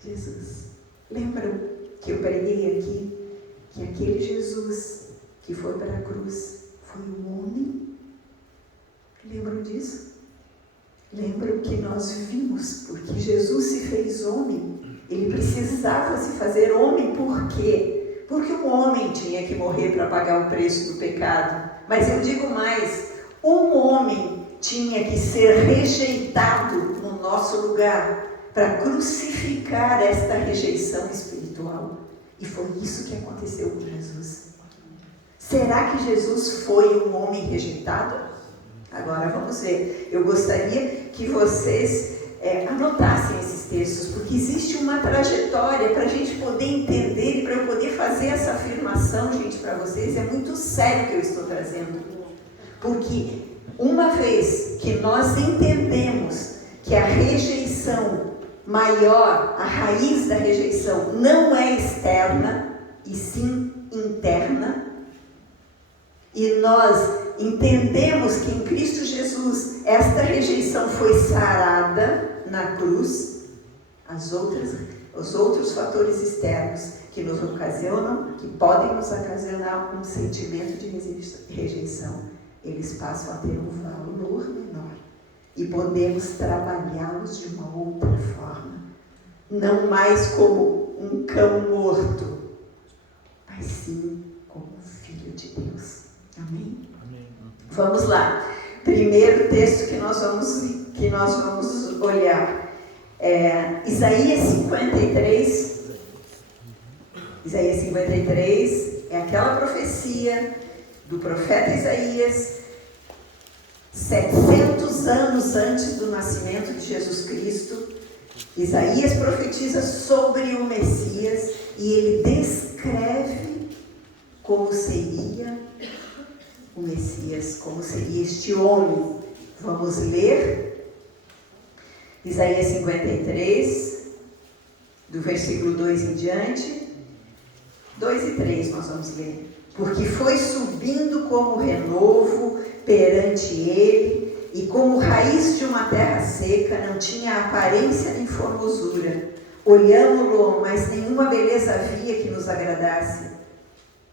Jesus. Lembram que eu preguei aqui que aquele Jesus que foi para a cruz foi um homem? Lembram disso? Lembram que nós vimos, porque Jesus se fez homem. Ele precisava se fazer homem, por quê? Porque um homem tinha que morrer para pagar o preço do pecado. Mas eu digo mais, um homem tinha que ser rejeitado no nosso lugar para crucificar esta rejeição espiritual. E foi isso que aconteceu com Jesus. Será que Jesus foi um homem rejeitado? Agora vamos ver. Eu gostaria que vocês anotassem esses textos, porque existe uma trajetória para a gente poder entender e para eu poder fazer essa afirmação, gente, para vocês. É muito sério que eu estou trazendo. Porque uma vez que nós entendemos que a rejeição maior, a raiz da rejeição não é externa, e sim interna, e nós entendemos que em Cristo Jesus esta rejeição foi sarada na cruz, os outros fatores externos que nos ocasionam, que podem nos ocasionar um sentimento de rejeição, eles passam a ter um valor menor e podemos trabalhá-los de uma outra forma, não mais como um cão morto, mas sim como um filho de Deus. Amém? Amém. Vamos lá. Primeiro texto que nós vamos olhar é Isaías 53. Isaías 53 é aquela profecia do profeta Isaías, 700 anos antes do nascimento de Jesus Cristo. Isaías profetiza sobre o Messias e ele descreve como seria o Messias, como seria este homem. Vamos ler Isaías 53, do versículo 2 em diante. 2 e 3 nós vamos ler. Porque foi subindo como renovo perante ele, e como raiz de uma terra seca, não tinha aparência nem formosura. Olhámo-lo, mas nenhuma beleza havia que nos agradasse.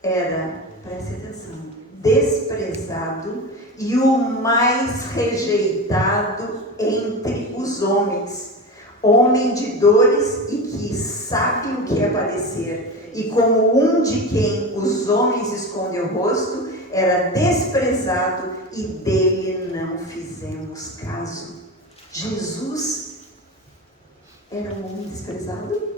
Era, preste atenção, desprezado e o mais rejeitado entre os homens, homem de dores e que sabe o que é padecer, e como um de quem os homens escondem o rosto, era desprezado e dele não fizemos caso. Jesus era um homem desprezado.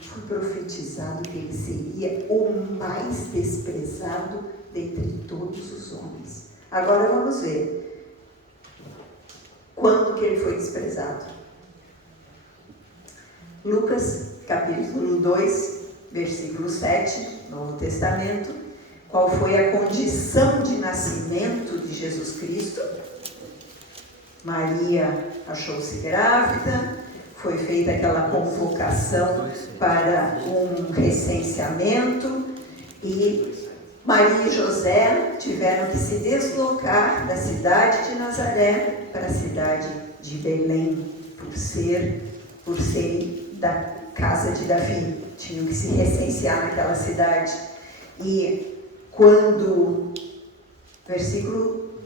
Foi profetizado que ele seria o mais desprezado dentre todos os homens. Agora vamos ver quando que ele foi desprezado. Lucas, capítulo 2, versículo 7, Novo Testamento. Qual foi a condição de nascimento de Jesus Cristo? Maria achou-se grávida, foi feita aquela convocação para um recenseamento e Maria e José tiveram que se deslocar da cidade de Nazaré para a cidade de Belém, por serem da casa de Davi. Tinham que se recensear naquela cidade. E quando,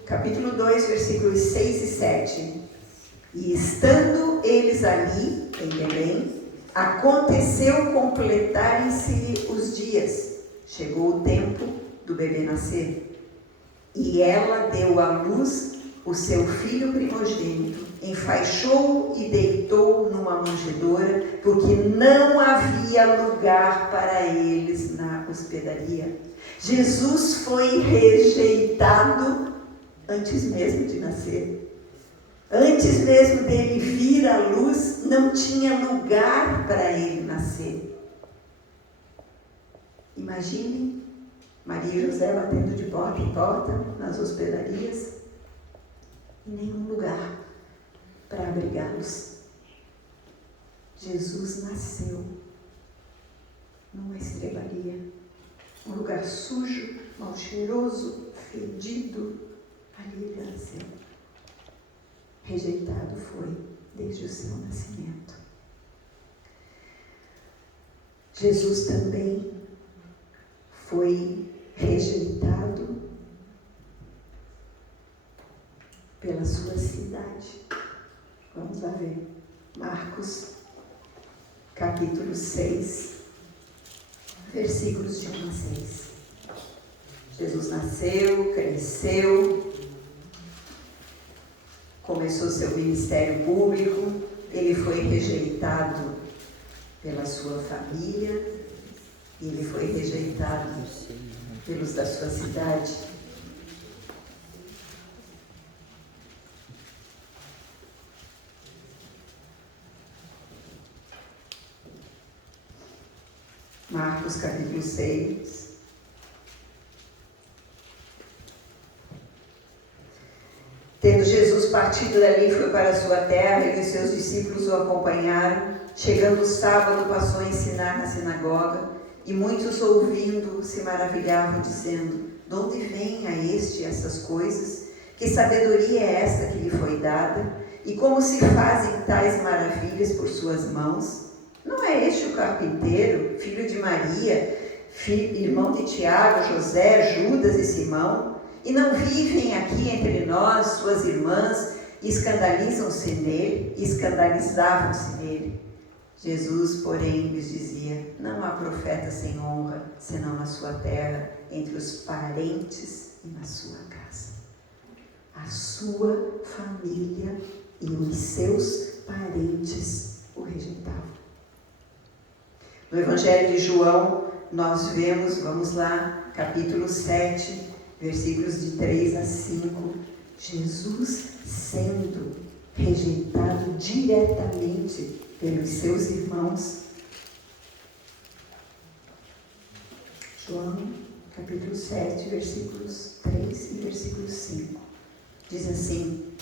capítulo 2, versículos 6 e 7, e estando eles ali, em Belém, aconteceu completarem-se os dias. Chegou o tempo do bebê nascer. E ela deu à luz o seu filho primogênito, enfaixou-o e deitou numa manjedoura, porque não havia lugar para eles na hospedaria. Jesus foi rejeitado antes mesmo de nascer. Antes mesmo dele vir à luz, não tinha lugar para ele nascer. Imagine Maria e José batendo de porta em porta nas hospedarias, e nenhum lugar para abrigá-los. Jesus nasceu numa estrebaria, um lugar sujo, mal cheiroso, fedido. Ali ele nasceu. Rejeitado foi desde o seu nascimento. Jesus também foi rejeitado pela sua cidade. Vamos lá ver. Marcos, capítulo 6, versículos de 1 a 6. Jesus nasceu, cresceu, começou seu ministério público, ele foi rejeitado pela sua família, ele foi rejeitado pelos da sua cidade. Marcos capítulo 6. Tendo Jesus partido dali, foi para a sua terra, e os seus discípulos o acompanharam. Chegando o sábado, passou a ensinar na sinagoga, e muitos ouvindo se maravilhavam, dizendo: de onde vem a este essas coisas? Que sabedoria é esta que lhe foi dada? E como se fazem tais maravilhas por suas mãos? Não é este o carpinteiro, filho de Maria, irmão de Tiago, José, Judas e Simão? E não vivem aqui entre nós suas irmãs e escandalizavam-se nele? Jesus, porém, lhes dizia: não há profeta sem honra, senão na sua terra, entre os parentes e na sua casa. a sua família e os seus parentes o rejeitavam. No Evangelho de João, nós vemos, vamos lá, capítulo 7, versículos de 3 a 5, Jesus sendo rejeitado diretamente pelos seus irmãos. João, capítulo 7, versículos 3 e versículo 5. Diz assim,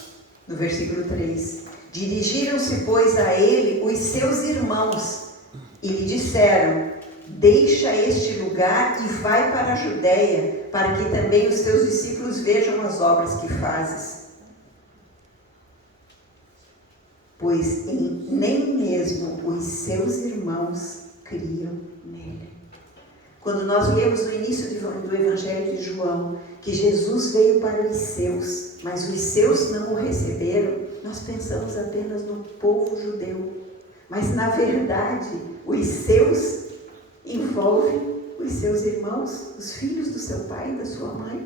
no versículo 3: Dirigiram-se, pois, a ele os seus irmãos e lhe disseram: Deixa este lugar e vai para a Judeia, para que também os teus discípulos vejam as obras que fazes. Pois nem mesmo os seus irmãos criam nele. Quando nós lemos no início do Evangelho de João que Jesus veio para os seus, mas os seus não o receberam, nós pensamos apenas no povo judeu. Mas, na verdade, os seus envolvem os seus irmãos, os filhos do seu pai e da sua mãe,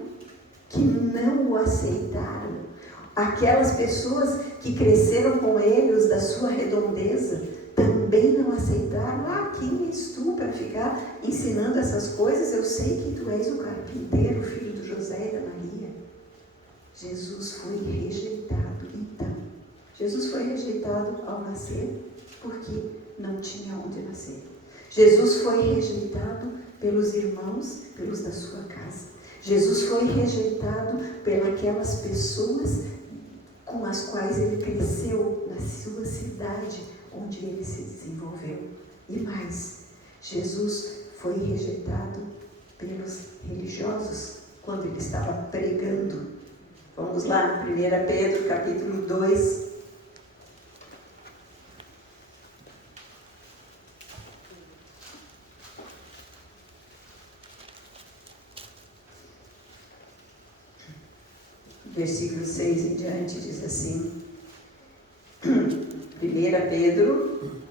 que não o aceitaram. Aquelas pessoas que cresceram com ele, os da sua redondeza, também não aceitaram. Quem és tu para ficar ensinando essas coisas? Eu sei que tu és o carpinteiro, filho do José e da Maria. Jesus foi rejeitado. Então, Jesus foi rejeitado ao nascer porque não tinha onde nascer. Jesus foi rejeitado pelos irmãos, pelos da sua casa. Jesus foi rejeitado pelas pessoas com as quais ele cresceu na sua cidade, onde ele se desenvolveu. E mais, Jesus foi rejeitado pelos religiosos quando ele estava pregando. Vamos lá, 1 Pedro, capítulo 2. Versículo 6 em diante diz assim, 1 Pedro,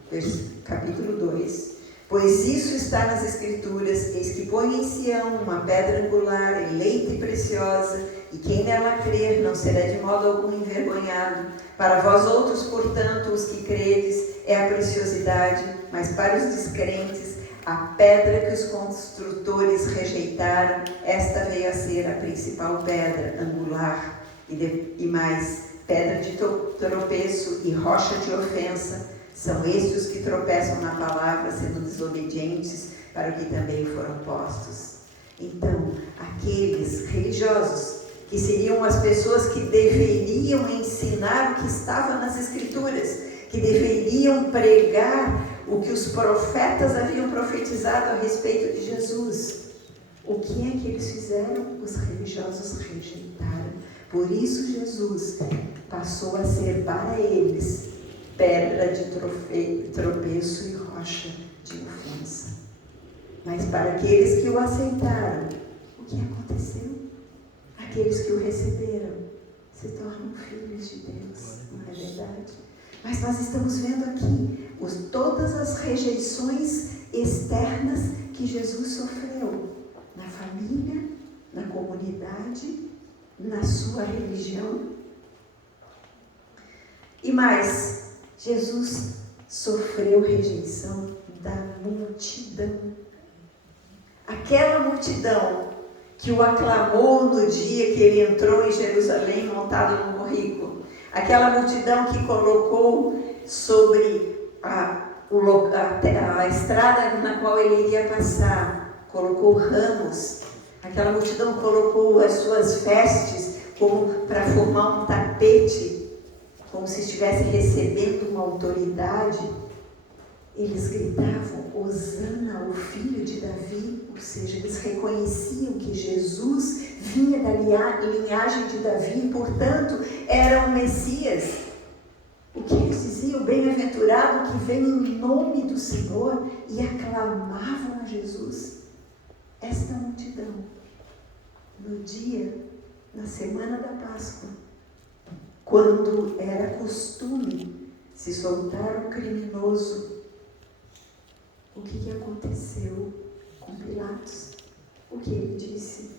capítulo 2: Pois isso está nas Escrituras, eis que põe em Sião uma pedra angular, eleita e preciosa, e quem nela crer não será de modo algum envergonhado. Para vós outros, portanto, os que credes, é a preciosidade, mas para os descrentes, a pedra que os construtores rejeitaram, esta veio a ser a principal pedra angular, e mais, pedra de tropeço e rocha de ofensa. São estes os que tropeçam na palavra, sendo desobedientes, para o que também foram postos. Então, aqueles religiosos, que seriam as pessoas que deveriam ensinar o que estava nas Escrituras, que deveriam pregar o que os profetas haviam profetizado a respeito de Jesus. O que é que eles fizeram? Os religiosos rejeitaram. Por isso Jesus passou a ser para eles pedra de tropeço e rocha de ofensa. Mas para aqueles que o aceitaram, o que aconteceu? Aqueles que o receberam se tornam filhos de Deus, não é verdade? Mas nós estamos vendo aqui todas as rejeições externas que Jesus sofreu na família, na comunidade, na sua religião. E mais, Jesus sofreu rejeição da multidão. Aquela multidão que o aclamou no dia que ele entrou em Jerusalém montado no burrico. Aquela multidão que colocou sobre a estrada na qual ele iria passar, colocou ramos. Aquela multidão colocou as suas vestes como para formar um tapete, como se estivesse recebendo uma autoridade. Eles gritavam, Hosana, o filho de Davi, ou seja, eles reconheciam que Jesus vinha da linhagem de Davi e, portanto, era o Messias. O que eles diziam? Bem-aventurado que vem em nome do Senhor, e aclamavam a Jesus. Esta multidão, no dia, na semana da Páscoa, quando era costume se soltar um criminoso, o que aconteceu com Pilatos? O que ele disse?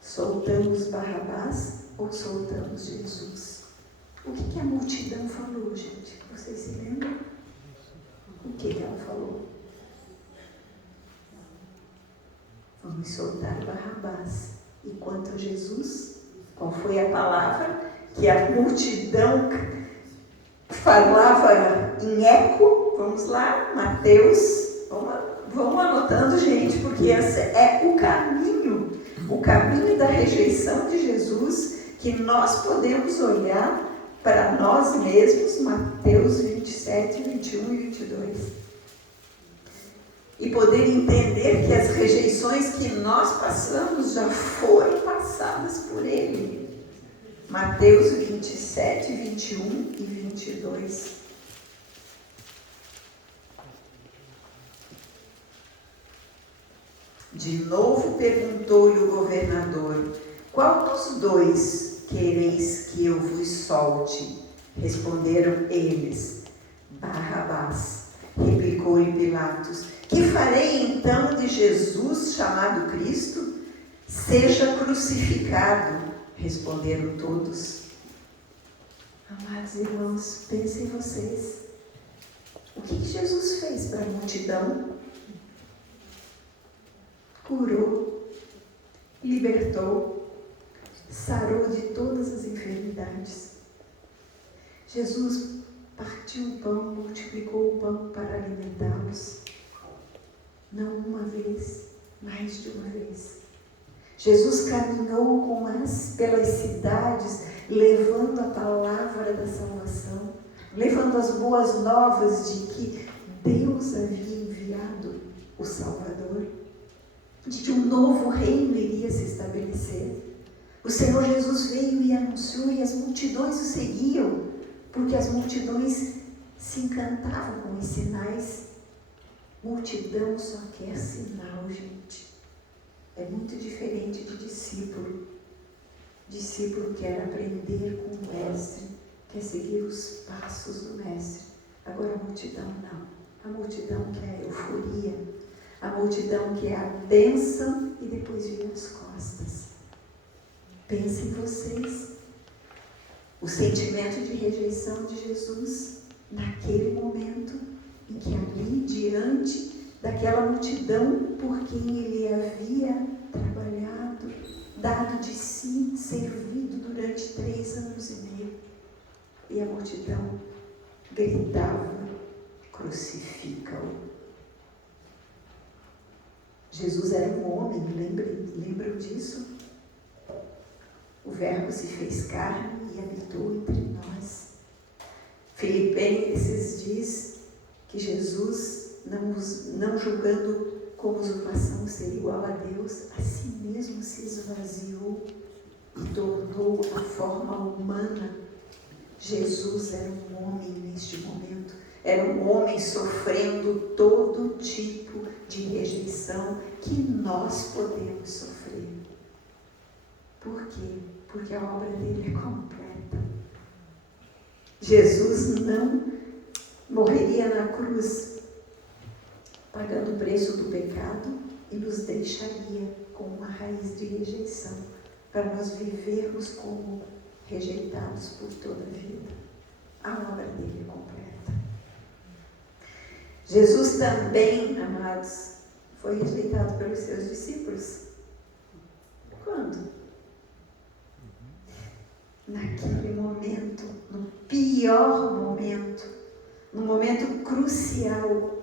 Soltamos Barrabás ou soltamos Jesus? O que a multidão falou, gente? Vocês se lembram? O que ela falou? Vamos soltar Barrabás. E quanto a Jesus, qual foi a palavra que a multidão falava em eco? Vamos lá, Mateus. Vamos anotando, gente, porque esse é o caminho da rejeição de Jesus, que nós podemos olhar para nós mesmos, Mateus 27, 21 e 22. E poder entender que as rejeições que nós passamos já foram passadas por Ele. Mateus 27, 21 e 22. De novo perguntou-lhe o governador: qual dos dois quereis que eu vos solte? Responderam eles: Barrabás. Replicou-lhe Pilatos: que farei então de Jesus, chamado Cristo? Seja crucificado. Responderam todos. Amados irmãos, pensem vocês. O que Jesus fez para a multidão? Curou, libertou, sarou de todas as enfermidades. Jesus partiu o pão, multiplicou o pão para alimentá-los. Não uma vez, mais de uma vez. Jesus caminhou pelas cidades, levando a palavra da salvação, levando as boas novas de que Deus havia enviado o Salvador, de que um novo reino iria se estabelecer. O Senhor Jesus veio e anunciou, e as multidões o seguiam, porque as multidões se encantavam com os sinais. Multidão só quer sinal, gente. É muito diferente de discípulo. Discípulo quer aprender com o mestre, quer seguir os passos do mestre. Agora a multidão não. A multidão quer euforia. A multidão quer a bênção e depois vira as costas. Pensem vocês. O sentimento de rejeição de Jesus, naquele momento em que ali, diante daquela multidão por quem ele havia trabalhado, dado de si, servido durante 3 anos e meio. E a multidão gritava: crucifica-o. Jesus era um homem, lembram disso? O Verbo se fez carne e habitou entre nós. Filipenses diz que Jesus, não julgando como usurpação ser igual a Deus, a si mesmo se esvaziou e tornou a forma humana. Jesus era um homem neste momento, era um homem sofrendo todo tipo de rejeição que nós podemos sofrer. Por quê? Porque a obra dele é completa. Jesus não morreria na cruz pagando o preço do pecado e nos deixaria com uma raiz de rejeição para nós vivermos como rejeitados por toda a vida. A obra dele é completa. Jesus também, amados, foi rejeitado pelos seus discípulos. Quando? Naquele momento, no pior momento, no momento crucial,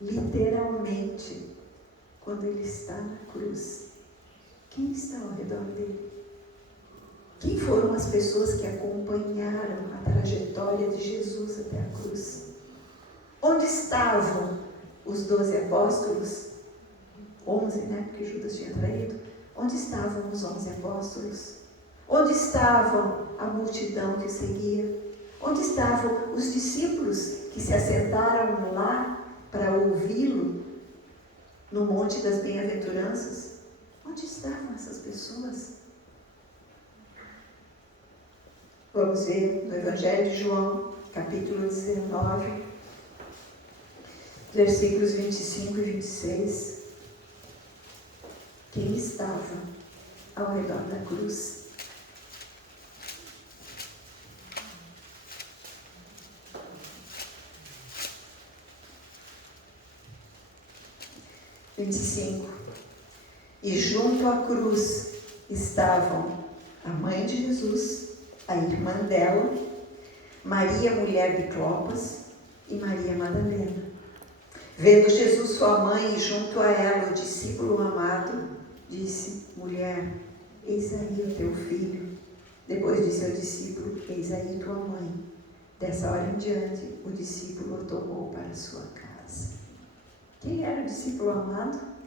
literalmente, quando ele está na cruz. Quem está ao redor dele? Quem foram as pessoas que acompanharam a trajetória de Jesus até a cruz? Onde estavam os 12 apóstolos? 11, né? Porque Judas tinha traído. Onde estavam os 11 apóstolos? Onde estavam a multidão que seguia? Onde estavam os discípulos que se assentaram lá para ouvi-lo no Monte das Bem-aventuranças? Onde estavam essas pessoas? Vamos ver no Evangelho de João, capítulo 19, versículos 25 e 26. Quem estava ao redor da cruz. E junto à cruz estavam a mãe de Jesus, a irmã dela, Maria, mulher de Clopas, e Maria Madalena. Vendo Jesus sua mãe e junto a ela o discípulo amado, disse: mulher, eis aí o teu filho. Depois disse ao discípulo: eis aí tua mãe. Dessa hora em diante, o discípulo o tomou para a sua casa. Quem era o discípulo amado?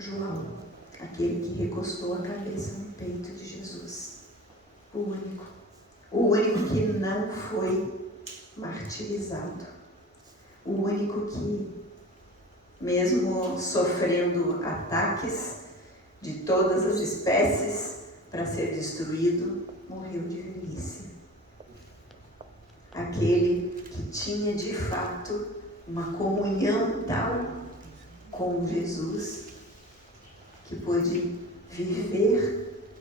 João, aquele que recostou a cabeça no peito de Jesus. O único que não foi martirizado. O único que, mesmo sofrendo ataques de todas as espécies para ser destruído, morreu de velhice. Aquele que tinha de fato uma comunhão tal com Jesus, que pôde viver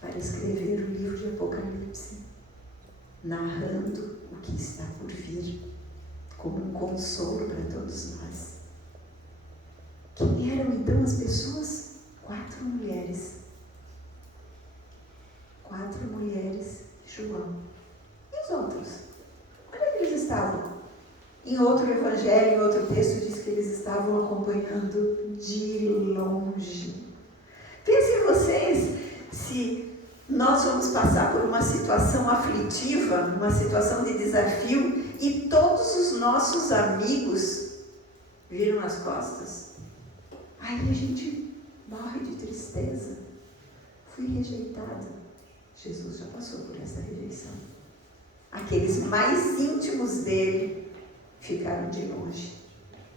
para escrever o livro de Apocalipse, narrando o que está por vir, como um consolo para todos nós. Quem eram então as pessoas? 4 mulheres. 4 mulheres de João. E os outros? Onde é que eles estavam? Em outro evangelho, em outro texto, diz que eles estavam acompanhando de longe. Pensem vocês, se nós vamos passar por uma situação aflitiva, uma situação de desafio, e todos os nossos amigos viram as costas. Aí a gente morre de tristeza. Fui rejeitada. Jesus já passou por essa rejeição. Aqueles mais íntimos dele ficaram de longe.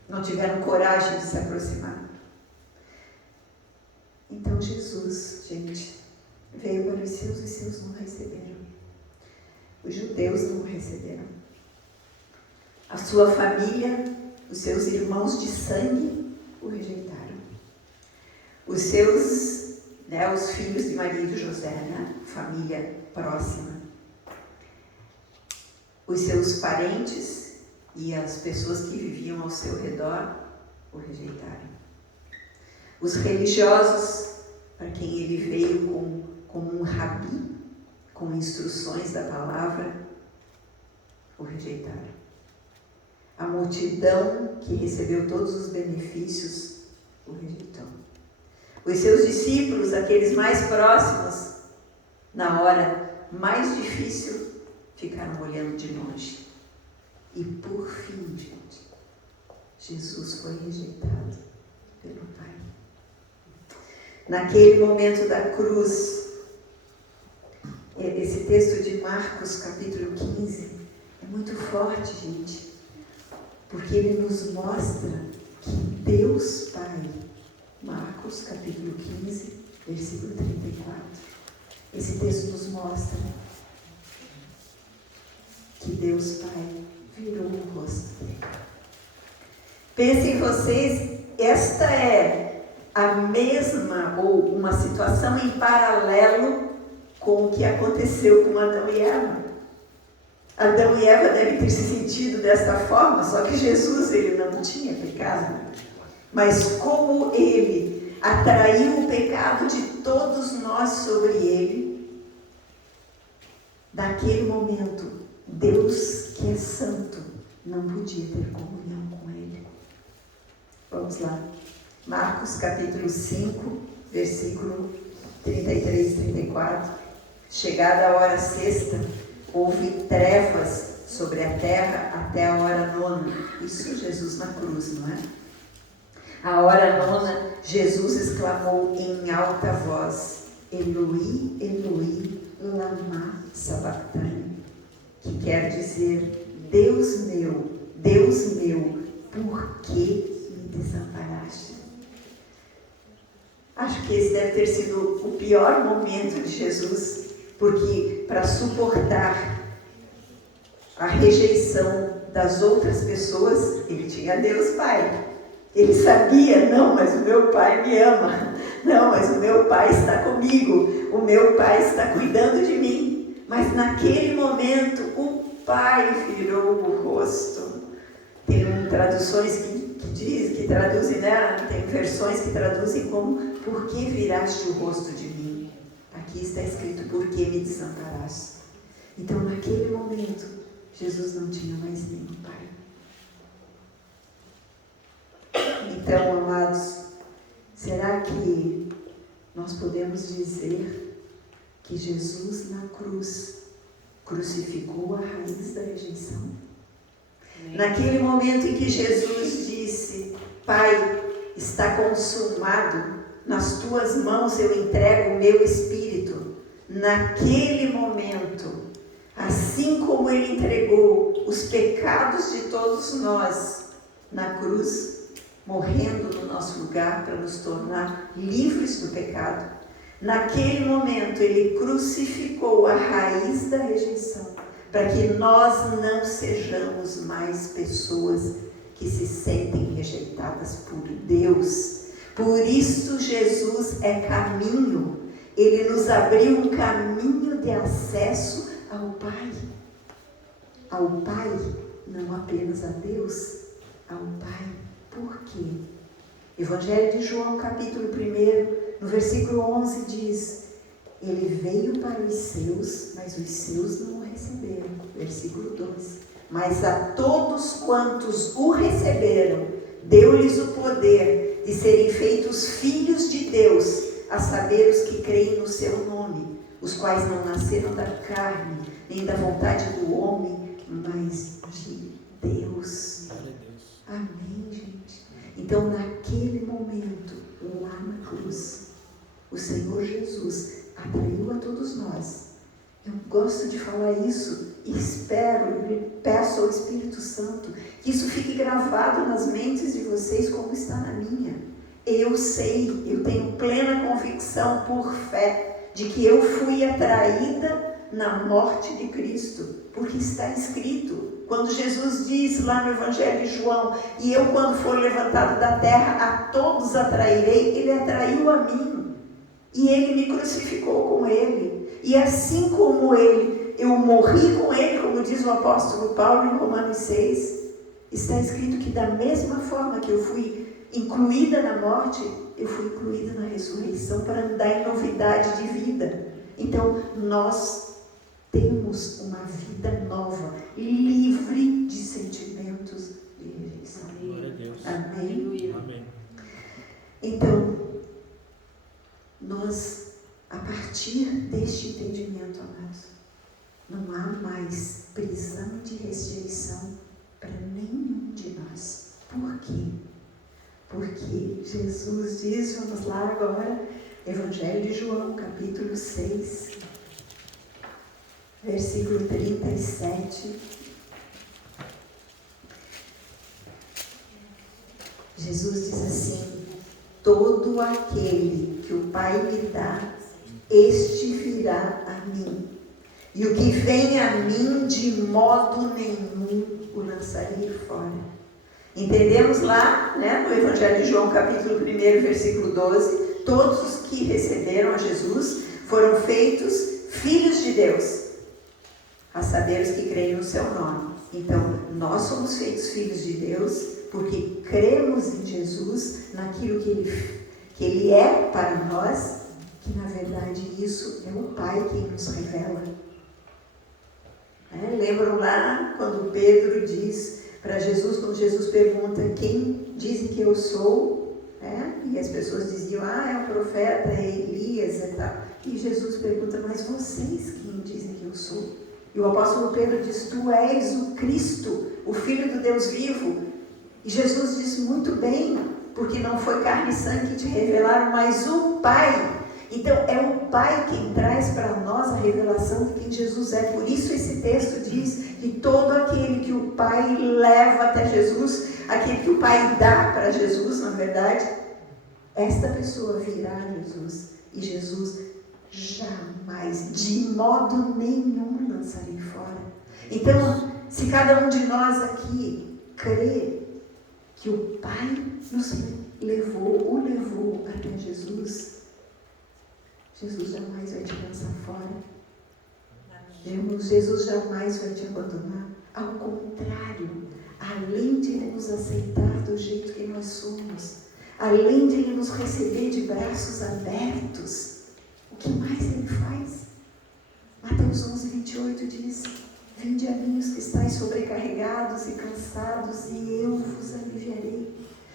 Não tiveram coragem de se aproximar. Então Jesus, gente, veio para os seus não receberam. Os judeus não o receberam. A sua família, os seus irmãos de sangue o rejeitaram. Os seus, os filhos de Maria e de José, família próxima. Os seus parentes e as pessoas que viviam ao seu redor o rejeitaram. Os religiosos, para quem ele veio como um rabi, com instruções da palavra, o rejeitaram. A multidão que recebeu todos os benefícios o rejeitou. Os seus discípulos, aqueles mais próximos, na hora mais difícil, ficaram olhando de longe. E por fim, gente, Jesus foi rejeitado pelo Pai. Naquele momento da cruz, esse texto de Marcos, capítulo 15, é muito forte, gente, porque ele nos mostra que Deus Pai, Marcos, capítulo 15, versículo 34, esse texto nos mostra que Deus Pai virou o rosto dele. Pensem vocês, esta é a mesma ou uma situação em paralelo com o que aconteceu com Adão e Eva. Adão e Eva devem ter se sentido desta forma, só que Jesus, ele não tinha pecado. Mas como ele atraiu o pecado de todos nós sobre ele, naquele momento, Deus, que é santo, não podia ter comunhão com ele. Vamos lá. Marcos capítulo 5, versículo 33 e 34. Chegada a hora sexta, houve trevas sobre a terra até a hora nona. Isso Jesus na cruz, não é? A hora nona, Jesus exclamou em alta voz: Eloi, Eloi, lama sabachthani, que quer dizer: Deus meu, por que me desamparaste? Acho que esse deve ter sido o pior momento de Jesus, porque para suportar a rejeição das outras pessoas, ele tinha Deus Pai. Ele sabia, não, mas o meu pai me ama. Não, mas o meu pai está comigo. O meu pai está cuidando de mim. Mas naquele momento, o pai virou o rosto. Tem traduções que traduzem, né? Tem versões que traduzem como: por que viraste o rosto de mim? Aqui está escrito: por que me desamparaste? Então, naquele momento, Jesus não tinha mais nenhum pai. Então, amados, será que nós podemos dizer que Jesus na cruz crucificou a raiz da rejeição? Naquele momento em que Jesus disse: Pai, está consumado, nas tuas mãos eu entrego o meu espírito. Naquele momento, assim como ele entregou os pecados de todos nós na cruz, morrendo no nosso lugar para nos tornar livres do pecado, naquele momento ele crucificou a raiz da rejeição, para que nós não sejamos mais pessoas que se sentem rejeitadas por Deus. Por isso Jesus é caminho. Ele nos abriu um caminho de acesso ao Pai. Ao Pai, não apenas a Deus, ao Pai. Por quê? Evangelho de João, capítulo 1, no versículo 11 diz: Ele veio para os seus, mas os seus não o receberam. Versículo 12. Mas a todos quantos o receberam, deu-lhes o poder de serem feitos filhos de Deus, a saber, os que creem no seu nome, os quais não nasceram da carne, nem da vontade do homem, mas de Deus. Amém, gente? Então, naquele momento, lá na cruz, o Senhor Jesus atraiu a todos nós. Eu gosto de falar isso e espero e peço ao Espírito Santo que isso fique gravado nas mentes de vocês como está na minha. Eu sei, eu tenho plena convicção por fé de que eu fui atraída na morte de Cristo, porque está escrito. Quando Jesus diz lá no Evangelho de João: e eu, quando for levantado da terra, a todos atrairei, ele atraiu a mim. E ele me crucificou com ele. E assim como ele, eu morri com ele, como diz o apóstolo Paulo em Romanos 6, está escrito que da mesma forma que eu fui incluída na morte, eu fui incluída na ressurreição para andar em novidade de vida. Então, nós temos uma vida nova, livre de sentimentos de rejeição. Amém? Amém. Então, nós, a partir deste entendimento, amados, não há mais prisão de rejeição para nenhum de nós. Por quê? Porque Jesus diz, vamos lá agora, Evangelho de João, capítulo 6, versículo 37. Jesus diz assim: todo aquele que o Pai me dá, este virá a mim. E o que vem a mim, de modo nenhum o lançarei fora. Entendemos lá, né, no Evangelho de João, capítulo 1, versículo 12, todos os que receberam a Jesus foram feitos filhos de Deus, a saber, os que creem no seu nome. Então, nós somos feitos filhos de Deus porque cremos em Jesus, naquilo que Ele é para nós, que na verdade isso é o Pai quem nos revela. Lembram lá quando Pedro diz para Jesus, quando Jesus pergunta: quem dizem que eu sou? E as pessoas diziam: é um profeta, é Elias e tal. E Jesus pergunta: mas vocês quem dizem que eu sou? E o apóstolo Pedro diz: tu és o Cristo, o Filho do Deus vivo. E Jesus diz: muito bem, porque não foi carne e sangue que te revelaram, mas o Pai. Então é o Pai quem traz para nós a revelação de quem Jesus é. Por isso esse texto diz que todo aquele que o Pai leva até Jesus, aquele que o Pai dá para Jesus, na verdade, esta pessoa virá a Jesus. E Jesus jamais, de modo nenhum, lançarei fora. Então, se cada um de nós aqui crê que o Pai nos o levou até Jesus, Jesus jamais vai te lançar fora. Jesus jamais vai te abandonar. Ao contrário, além de Ele nos aceitar do jeito que nós somos, além de Ele nos receber de braços abertos, o que mais Ele faz? Mateus 11:28 diz: vinde a mim os que estáis sobrecarregados e cansados, e eu vos aliviarei.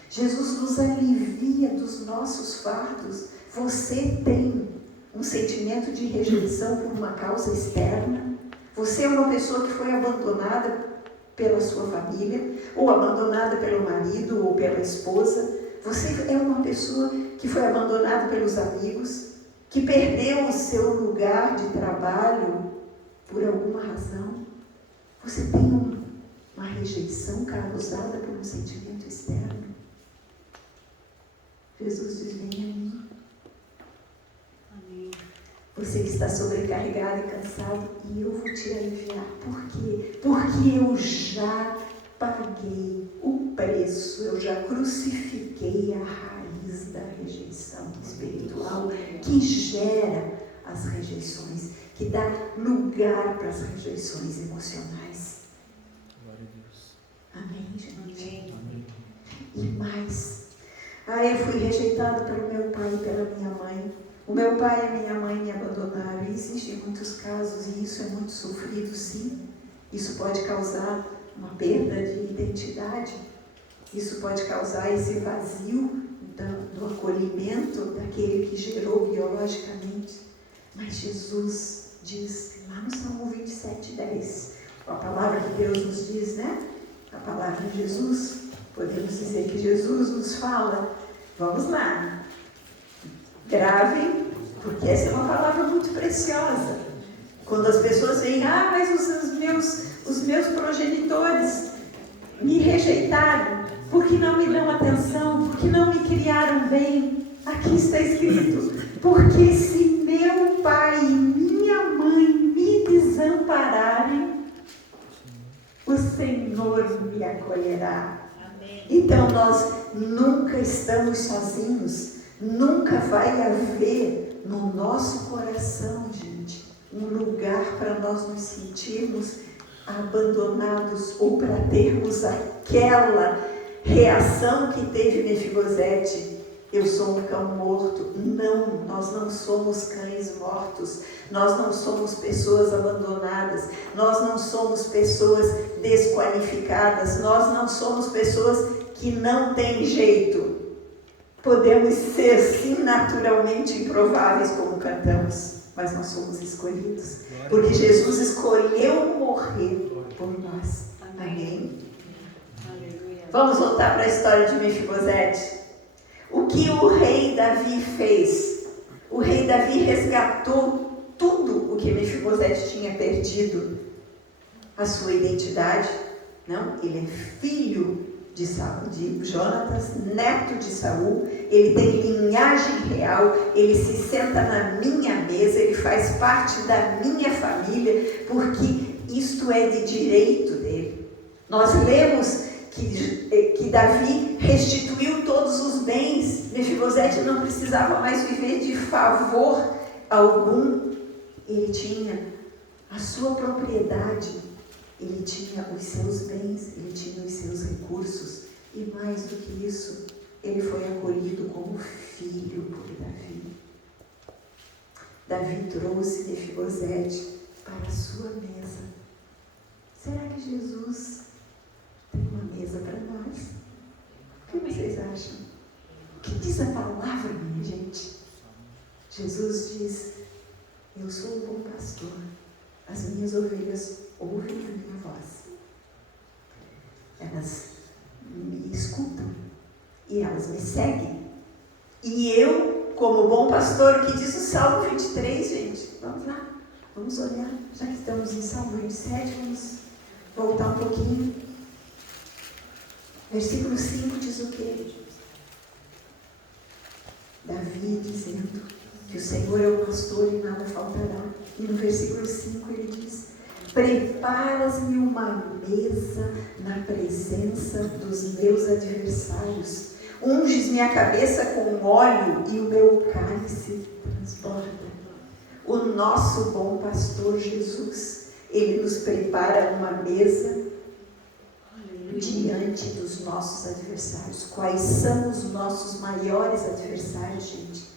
Jesus nos alivia dos nossos fardos. Você tem um sentimento de rejeição por uma causa externa? Você é uma pessoa que foi abandonada pela sua família, ou abandonada pelo marido ou pela esposa? Você é uma pessoa que foi abandonada pelos amigos, que perdeu o seu lugar de trabalho por alguma razão? Você tem uma rejeição causada por um sentimento externo? Jesus diz: vem a mim. Amém. Você que está sobrecarregado e cansado, e eu vou te aliviar. Por quê? Porque eu já paguei o preço, eu já crucifiquei a raiz da rejeição espiritual que gera as rejeições, que dá lugar para as rejeições emocionais. Glória a Deus. Amém, gente? Amém. E mais, eu fui rejeitada pelo meu pai e pela minha mãe. O meu pai e a minha mãe me abandonaram. E existem muitos casos, e isso é muito sofrido, sim. Isso pode causar uma perda de identidade. Isso pode causar esse vazio do acolhimento daquele que gerou biologicamente. Mas Jesus diz, lá no Salmo 27:10, a palavra que Deus nos diz, né? A palavra de Jesus, podemos dizer que Jesus nos fala. Vamos lá. Gravem, porque essa é uma palavra muito preciosa. Quando as pessoas veem, mas os meus progenitores me rejeitaram, porque não me dão atenção, porque não me criaram bem. Aqui está escrito: porque se meu pai e minha mãe me desampararem, o Senhor me acolherá. Amém. Então nós nunca estamos sozinhos. Nunca vai haver no nosso coração, gente, um lugar para nós nos sentirmos abandonados ou para termos aquela reação que teve Mefibosete: eu sou um cão morto. Não, nós não somos cães mortos, nós não somos pessoas abandonadas, nós não somos pessoas desqualificadas, nós não somos pessoas que não têm jeito. Podemos ser, sim, naturalmente improváveis, como cantamos, mas nós somos escolhidos, porque Jesus escolheu morrer por nós. Amém? Vamos voltar para a história de Mefibosete. O que o rei Davi fez? O rei Davi resgatou tudo o que Mefibosete tinha perdido. A sua identidade. Não, ele é filho de Jonatas, neto de Saul, ele tem linhagem real, ele se senta na minha mesa, ele faz parte da minha família, porque isto é de direito dele. Nós lemos que Davi restituiu todos os bens. Mefibosete não precisava mais viver de favor algum. Ele tinha a sua propriedade, ele tinha os seus bens, ele tinha os seus recursos, e mais do que isso, ele foi acolhido como filho por Davi. Davi trouxe Mefibosete para a sua mesa. Será que Jesus tem uma mesa para nós? O que vocês acham? O que diz a palavra, minha gente? Jesus diz: eu sou o bom pastor, as minhas ovelhas ouvem a minha voz. Elas me escutam e elas me seguem. E eu, como bom pastor, o que diz o Salmo 23, gente? Vamos lá, vamos olhar. Já que estamos em Salmo 27, vamos voltar um pouquinho. Versículo 5 diz o quê? Davi dizendo que o Senhor é o pastor e nada faltará. E no versículo 5 ele diz: preparas-me uma mesa na presença dos meus adversários. Unges minha cabeça com óleo e o meu cálice transborda. O nosso bom pastor Jesus, ele nos prepara uma mesa diante dos nossos adversários. Quais são os nossos maiores adversários, gente?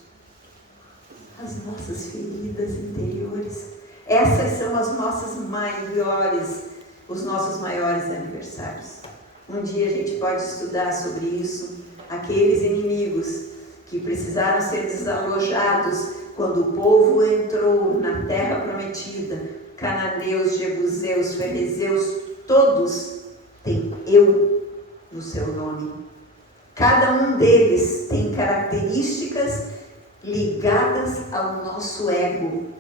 As nossas feridas interiores. Essas são as nossas maiores, os nossos maiores adversários. Um dia a gente pode estudar sobre isso. Aqueles inimigos que precisaram ser desalojados quando o povo entrou na terra prometida. Cananeus, Jebuseus, Ferezeus, todos têm eu no seu nome. Cada um deles tem características ligadas ao nosso ego.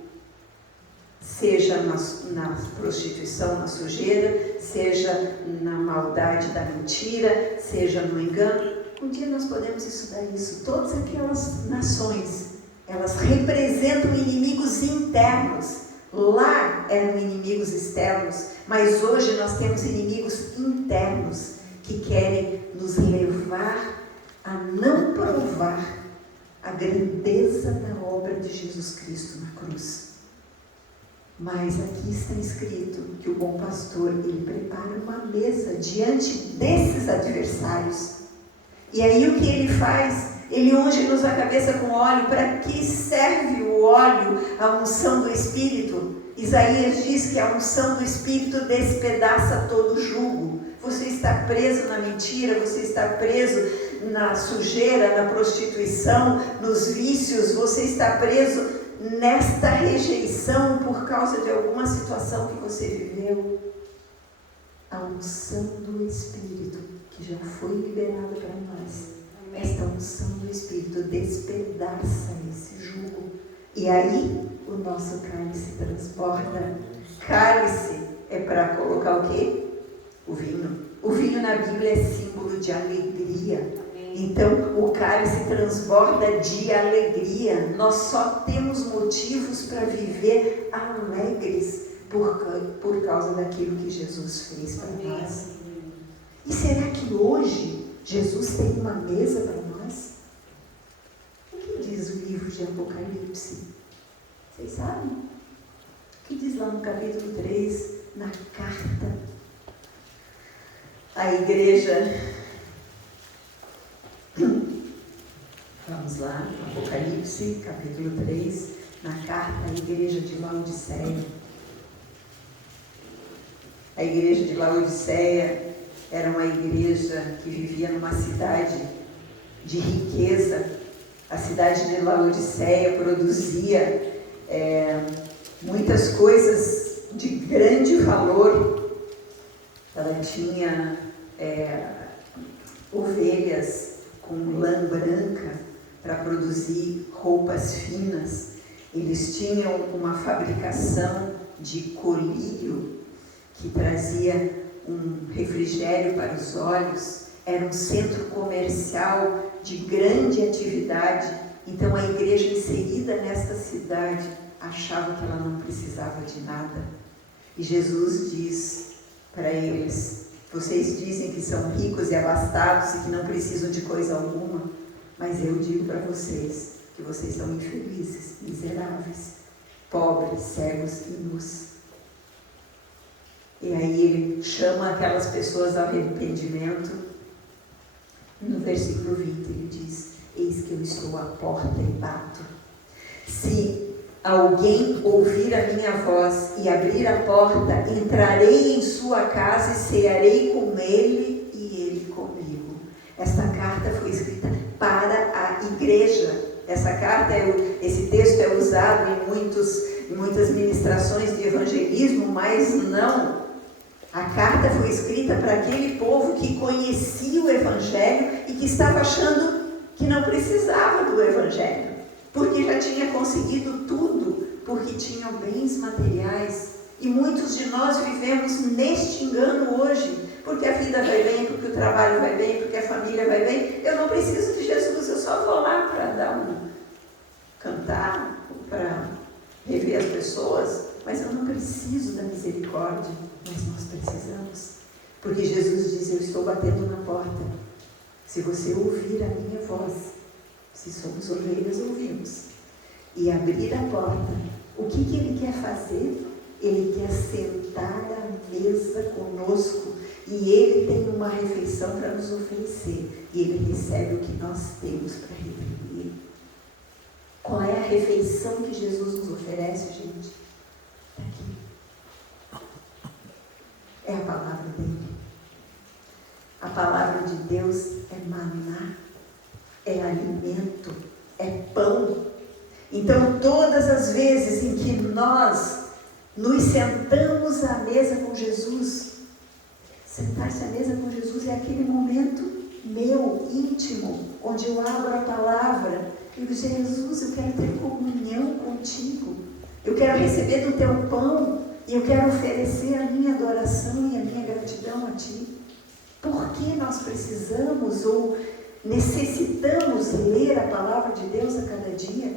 Seja na prostituição, na sujeira, seja na maldade da mentira, seja no engano. Um dia nós podemos estudar isso. Todas aquelas nações, elas representam inimigos internos. Lá eram inimigos externos, mas hoje nós temos inimigos internos que querem nos levar a não provar a grandeza da obra de Jesus Cristo na cruz. Mas aqui está escrito que o bom pastor, ele prepara uma mesa diante desses adversários. E aí o que ele faz? Ele unge-nos a cabeça com óleo. Para que serve o óleo, a unção do Espírito? Isaías diz que a unção do Espírito despedaça todo jugo. Você está preso na mentira, você está preso na sujeira, na prostituição, nos vícios, você está preso nesta rejeição por causa de alguma situação que você viveu. A unção do Espírito, que já foi liberada para nós, esta unção do Espírito despedaça esse jugo. E aí o nosso cálice transborda. Cálice é para colocar o quê? O vinho. O vinho na Bíblia é símbolo de alegria. Então o cálice transborda de alegria. Nós só temos motivos para viver alegres por causa daquilo que Jesus fez para nós. E será que hoje Jesus tem uma mesa para nós? O que diz o livro de Apocalipse? Vocês sabem? O que diz lá no capítulo 3, na carta à igreja? Vamos lá, Apocalipse, capítulo 3, na carta à igreja de Laodiceia. A igreja de Laodiceia era uma igreja que vivia numa cidade de riqueza. A cidade de Laodiceia produzia muitas coisas de grande valor. Ela tinha ovelhas com lã branca para produzir roupas finas. Eles tinham uma fabricação de colírio que trazia um refrigério para os olhos. Era um centro comercial de grande atividade. Então a igreja inserida nesta cidade achava que ela não precisava de nada. E Jesus diz para eles: vocês dizem que são ricos e abastados e que não precisam de coisa alguma, mas eu digo para vocês que vocês são infelizes, miseráveis, pobres, cegos e nus. E aí ele chama aquelas pessoas ao arrependimento. No versículo 20 ele diz: eis que eu estou à porta e bato. Se alguém ouvir a minha voz e abrir a porta, entrarei em sua casa e cearei com ele e ele comigo. Esta carta foi escrita para a igreja. Essa carta, esse texto é usado em muitas ministrações de evangelismo, mas não. A carta foi escrita para aquele povo que conhecia o Evangelho e que estava achando que não precisava do Evangelho, porque já tinha conseguido tudo, porque tinham bens materiais. E muitos de nós vivemos neste engano hoje, porque a vida vai bem, porque o trabalho vai bem, porque a família vai bem. Eu não preciso de Jesus, eu só vou lá para cantar, para rever as pessoas. mas eu não preciso da misericórdia. Mas nós precisamos. Porque Jesus diz, eu estou batendo na porta. Se você ouvir a minha voz, se somos ovelhas, ouvimos, e abrir a porta, o que Ele quer fazer? Ele quer sentar à mesa conosco, e Ele tem uma refeição para nos oferecer, e Ele recebe o que nós temos para retribuir. Qual é a refeição que Jesus nos oferece, gente? Está aqui. É a palavra dele. A palavra de Deus é maná, é alimento, é pão. Então, todas as vezes em que nós nos sentamos à mesa com Jesus, sentar-se à mesa com Jesus é aquele momento meu, íntimo, onde eu abro a palavra e digo, Jesus, eu quero ter comunhão contigo, eu quero receber do teu pão e eu quero oferecer a minha adoração e a minha gratidão a ti. Por que nós precisamos ou necessitamos ler a palavra de Deus a cada dia?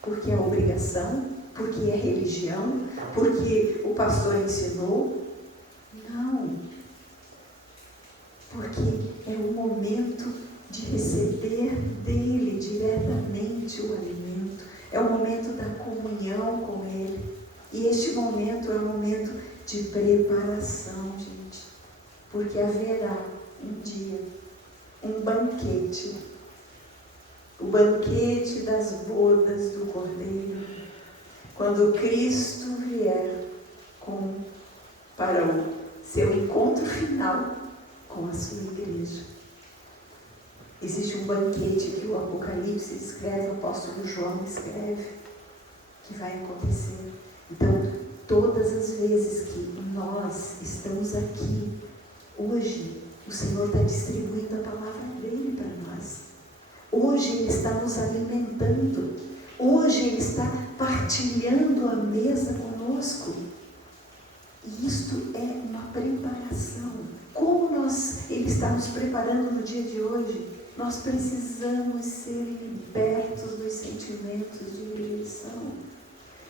Porque é obrigação? Porque é religião? Porque o pastor ensinou? Não. Porque é o momento de receber dele diretamente o alimento. É o momento da comunhão com ele. E este momento é um momento de preparação, gente. Porque haverá um dia, um banquete. O banquete das bodas do Cordeiro. Quando Cristo vier para o seu encontro final com a sua igreja. Existe um banquete que o Apocalipse escreve, o apóstolo João escreve, que vai acontecer. Então, todas as vezes que nós estamos aqui, hoje, o Senhor está distribuindo a palavra dele para nós. Hoje Ele está nos alimentando. Hoje Ele está partilhando a mesa conosco. E isto é uma preparação. Como Ele está nos preparando no dia de hoje? Nós precisamos ser libertos dos sentimentos de rejeição.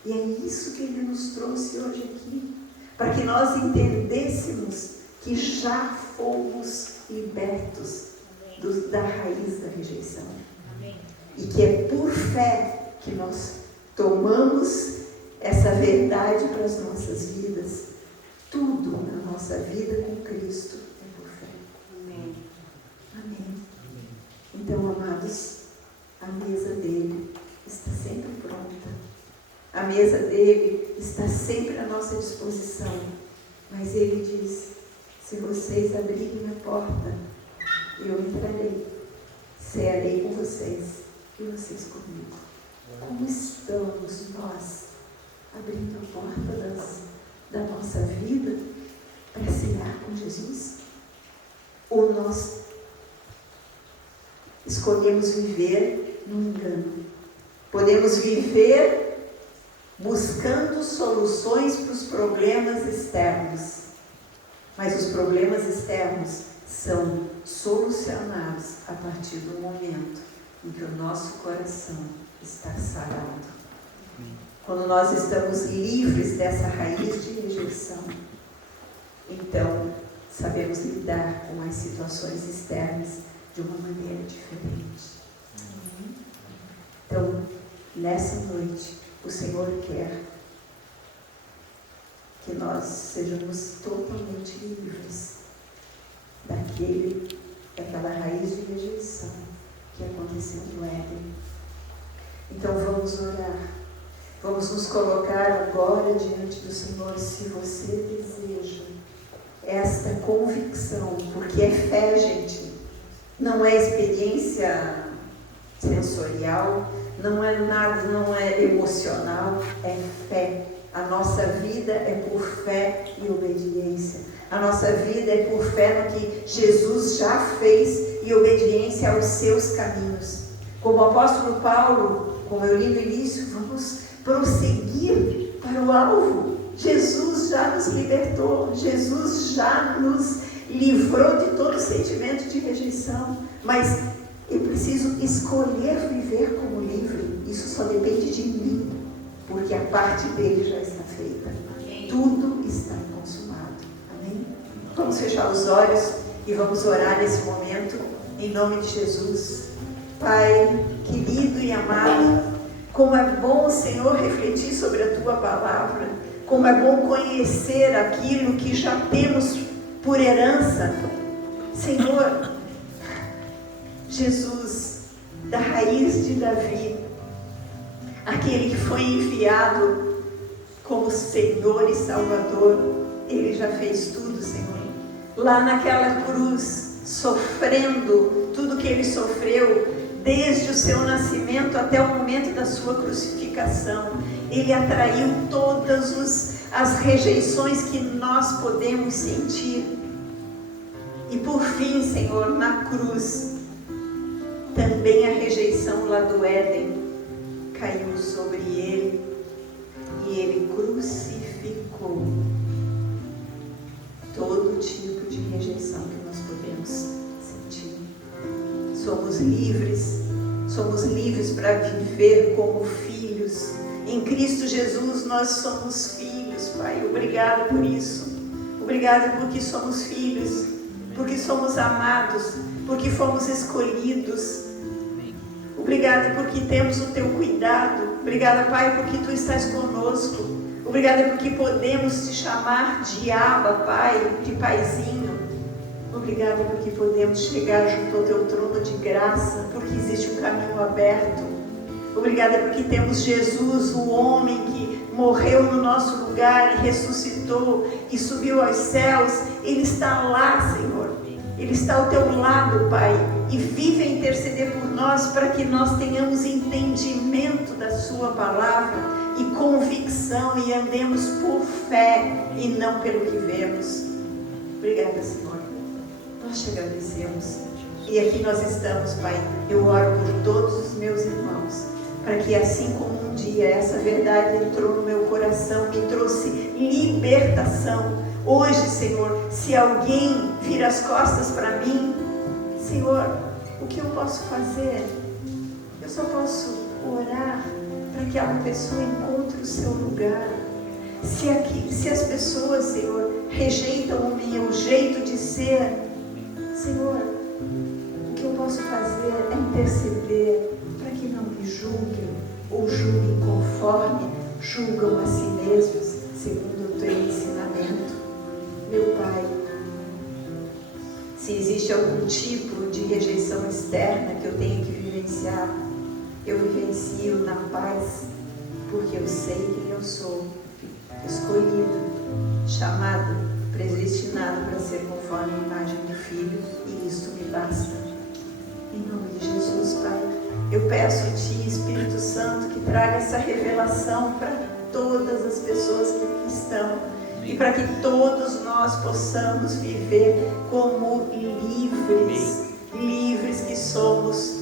E é isso que Ele nos trouxe hoje aqui. Para que nós entendêssemos que já fomos libertos da raiz da rejeição. Amém. E que é por fé que nós tomamos essa verdade para as nossas vidas. Tudo na nossa vida com Cristo é por fé. Amém. Amém. Então, amados, a mesa dele está sempre pronta. A mesa dele está sempre à nossa disposição. Mas ele diz, se vocês abrirem a porta, eu entrarei, cearei com vocês e vocês comigo. Como estamos nós abrindo a porta da nossa vida para cear com Jesus? Ou nós escolhemos viver no engano? Podemos viver buscando soluções para os problemas externos, mas os problemas externos são solucionados a partir do momento em que o nosso coração está sarado. Quando nós estamos livres dessa raiz de rejeição, então sabemos lidar com as situações externas de uma maneira diferente. Então, nessa noite, o Senhor quer que nós sejamos totalmente livres daquela raiz de rejeição que aconteceu no Éden. Então vamos orar, vamos nos colocar agora diante do Senhor, se você deseja esta convicção, porque é fé, gente, não é experiência sensorial, não é nada, não é emocional, é fé. A nossa vida é por fé e obediência. A nossa vida é por fé no que Jesus já fez e obediência aos seus caminhos. Como o apóstolo Paulo, como eu li no início, vamos prosseguir para o alvo. Jesus já nos libertou, Jesus já nos livrou de todo sentimento de rejeição, mas eu preciso escolher viver como livre. Isso só depende de mim, porque a parte dele já está feita. feita. Tudo está consumado. Amém? Vamos fechar os olhos e vamos orar nesse momento, em nome de Jesus. Pai querido e amado, como é bom, Senhor, refletir sobre a Tua palavra, como é bom conhecer aquilo que já temos por herança. Senhor, Jesus, da raiz de Davi, aquele que foi enviado como Senhor e Salvador, Ele já fez tudo, Senhor. Lá naquela cruz, sofrendo tudo que Ele sofreu, desde o seu nascimento até o momento da sua crucificação, Ele atraiu todas as rejeições que nós podemos sentir. E por fim, Senhor, na cruz, também a rejeição lá do Éden caiu sobre Ele, e Ele crucificou todo tipo de rejeição que nós podemos sentir. Somos livres para viver como filhos. Em Cristo Jesus nós somos filhos, Pai. Obrigado por isso. Obrigado porque somos filhos, porque somos amados, porque fomos escolhidos. Obrigado porque temos o Teu cuidado. Obrigada, Pai, porque Tu estás conosco. Obrigada porque podemos Te chamar de Abba, Pai, de Paizinho. Obrigada porque podemos chegar junto ao Teu trono de graça, porque existe um caminho aberto. Obrigada porque temos Jesus, o homem que morreu no nosso lugar e ressuscitou e subiu aos céus. Ele está lá, Senhor. Ele está ao Teu lado, Pai, e vive a interceder por nós para que nós tenhamos entendimento da Sua palavra e convicção e andemos por fé e não pelo que vemos. Obrigada, Senhor. Nós te agradecemos. E aqui nós estamos, Pai. Eu oro por todos os meus irmãos, para que assim como um dia essa verdade entrou no meu coração, me trouxe libertação. Hoje, Senhor, se alguém vira as costas para mim, Senhor, o que eu posso fazer? Eu só posso orar para que aquela pessoa encontre o seu lugar. Se as pessoas, Senhor, rejeitam o meu jeito de ser, Senhor, o que eu posso fazer é interceder para que não me julguem ou julguem conforme julgam a si mesmos, segundo o Teu ensinamento. Meu Pai, se existe algum tipo de rejeição externa que eu tenho que vivenciar, eu vivencio na paz, porque eu sei quem eu sou, escolhido, chamado, predestinado para ser conforme a imagem do Filho, e isto me basta. Em nome de Jesus, Pai, eu peço a Ti, Espírito Santo, que traga essa revelação para todas as pessoas que aqui estão, e para que todos nós possamos viver como livres que somos.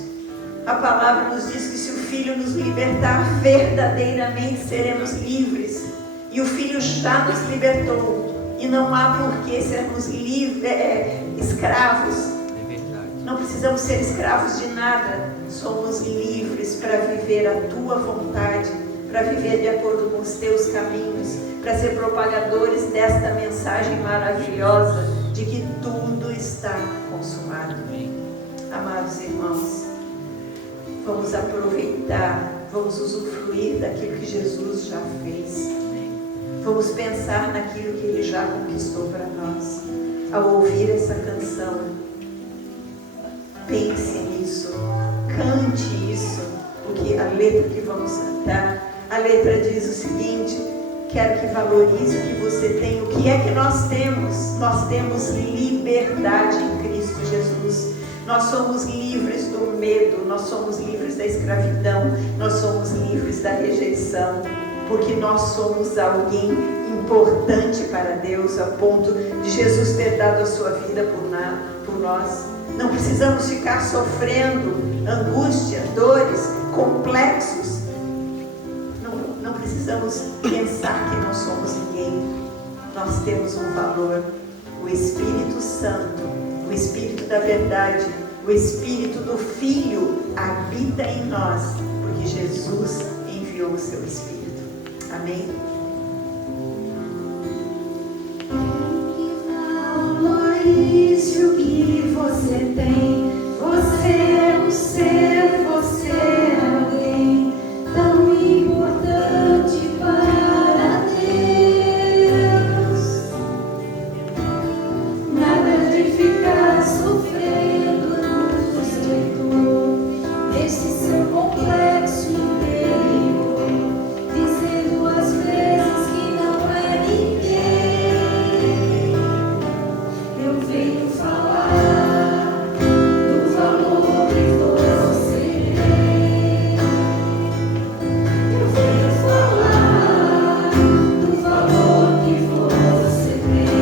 A palavra nos diz que se o Filho nos libertar, verdadeiramente seremos livres. E o Filho já nos libertou. E não há por que sermos escravos. Não precisamos ser escravos de nada. Somos livres para viver a Tua vontade, para viver de acordo com os Teus caminhos, para ser propagadores desta mensagem maravilhosa de que tudo está consumado. Amados irmãos, vamos aproveitar, vamos usufruir daquilo que Jesus já fez. Vamos pensar naquilo que Ele já conquistou para nós. Ao ouvir essa canção, pense nisso, cante isso, porque a letra que vamos cantar, a letra diz o seguinte: quero que valorize o que você tem. O que é que nós temos? Nós temos liberdade em Cristo Jesus. Nós somos livres do medo, nós somos livres da escravidão, nós somos livres da rejeição, porque nós somos alguém importante para Deus, a ponto de Jesus ter dado a sua vida por nós. Não precisamos ficar sofrendo angústia, dores, complexos. Não precisamos pensar que não somos ninguém. Nós temos um valor. O Espírito Santo, o Espírito da verdade, o Espírito do Filho habita em nós, porque Jesus enviou o seu Espírito. Amém? você tem. Você é um ser, você é alguém tão importante para Deus. Nada de ficar sofrendo no setor desse seu complexo interior, dizendo às vezes que não é ninguém. Eu venho falar do valor que você tem. Eu venho falar do valor que você tem.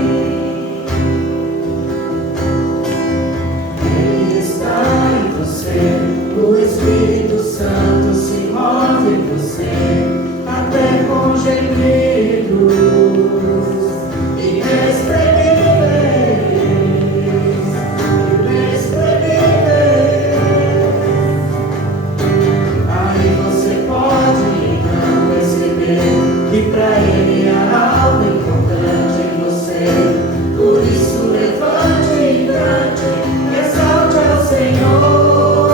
Ele está em você, o Espírito Santo se move em você, até com gemidos inexprimíveis, inexprimíveis. Aí você pode então perceber que pra Ele há algo importante em você. Por isso levante e cante, exalte ao Senhor.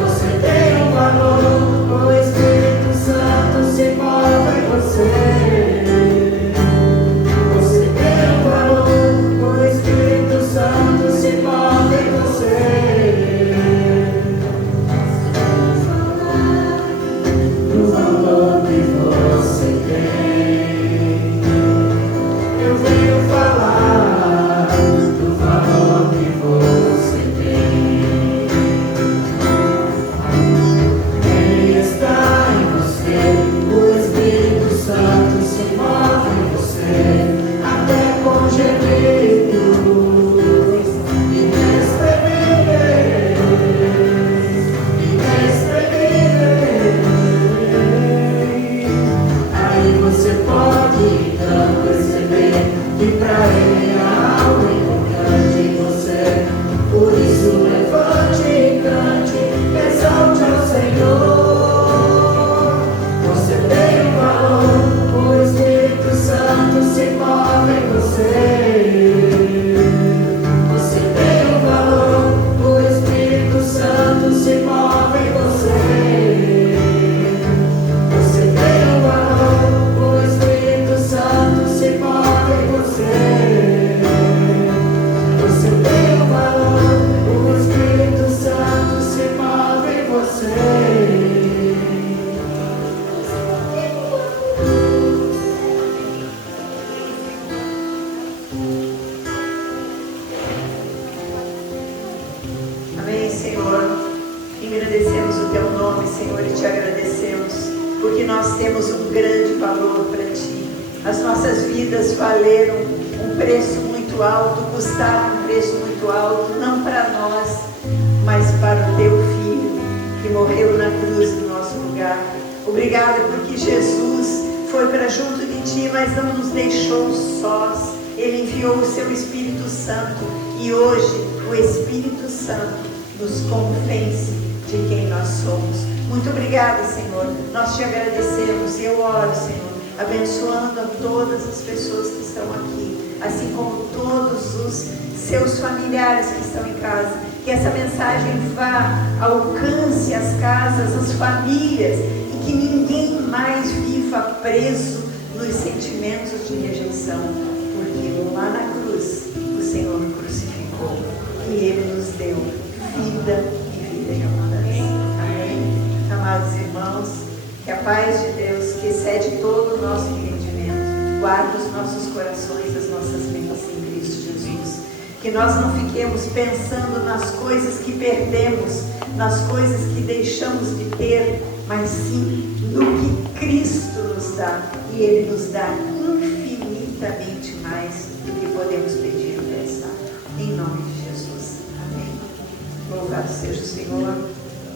Você tem um valor, o Espírito Santo se move em você. Você tem um valor, o Espírito Santo se move em você. Do valor que você tem, eu venho falar do valor que você tem. Ele está em você, o Espírito Santo se move em você, até com gemidos inexprimíveis, inexprimíveis. Aí você pode então perceber que pra Ele há algo importante em você. Por isso levante e cante, exalte ao Senhor. Você tem um valor, o Espírito Santo se move em você. Você tem um valor, o Espírito Santo se move em você. Você tem um valor, o Espírito Santo se move em você. Você tem um valor, o Espírito Santo se move em você. Amém, Senhor. Engrandecemos o Teu nome, Senhor, e Te agradecemos, porque nós temos um grande valor para Ti. As nossas vidas valeram um preço muito alto, custaram um preço muito alto, não para nós, mas para o Teu Filho, que morreu na cruz no nosso lugar. Obrigada porque Jesus foi para junto de Ti, mas não nos deixou sós. Ele enviou o Seu Espírito Santo, e hoje o Espírito Santo nos convence de quem nós somos. Muito obrigada, Senhor. Nós Te agradecemos, e eu oro, Senhor, abençoando a todas as pessoas que estão aqui, assim como todos os Seus familiares que estão em casa. Que essa mensagem vá, alcance as casas, as famílias, e que ninguém mais viva preso nos sentimentos de rejeição, porque lá na cruz o Senhor crucificou e Ele nos deu vida e vida em abundância. Amém? Amados irmãos, que a paz de Deus, que excede todo o nosso entendimento, guarde os nossos corações, as nossas mentes em Cristo Jesus. Que nós não fiquemos pensando nas coisas que perdemos, nas coisas que deixamos de ter, mas sim no que Cristo nos dá. E Ele nos dá infinitamente mais do que podemos pedir ou pensar. Em nome de Jesus. Amém. Louvado seja o Senhor.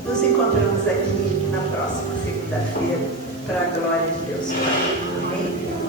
Nos encontramos aqui na próxima segunda-feira, para a glória de Deus Pai. Amém.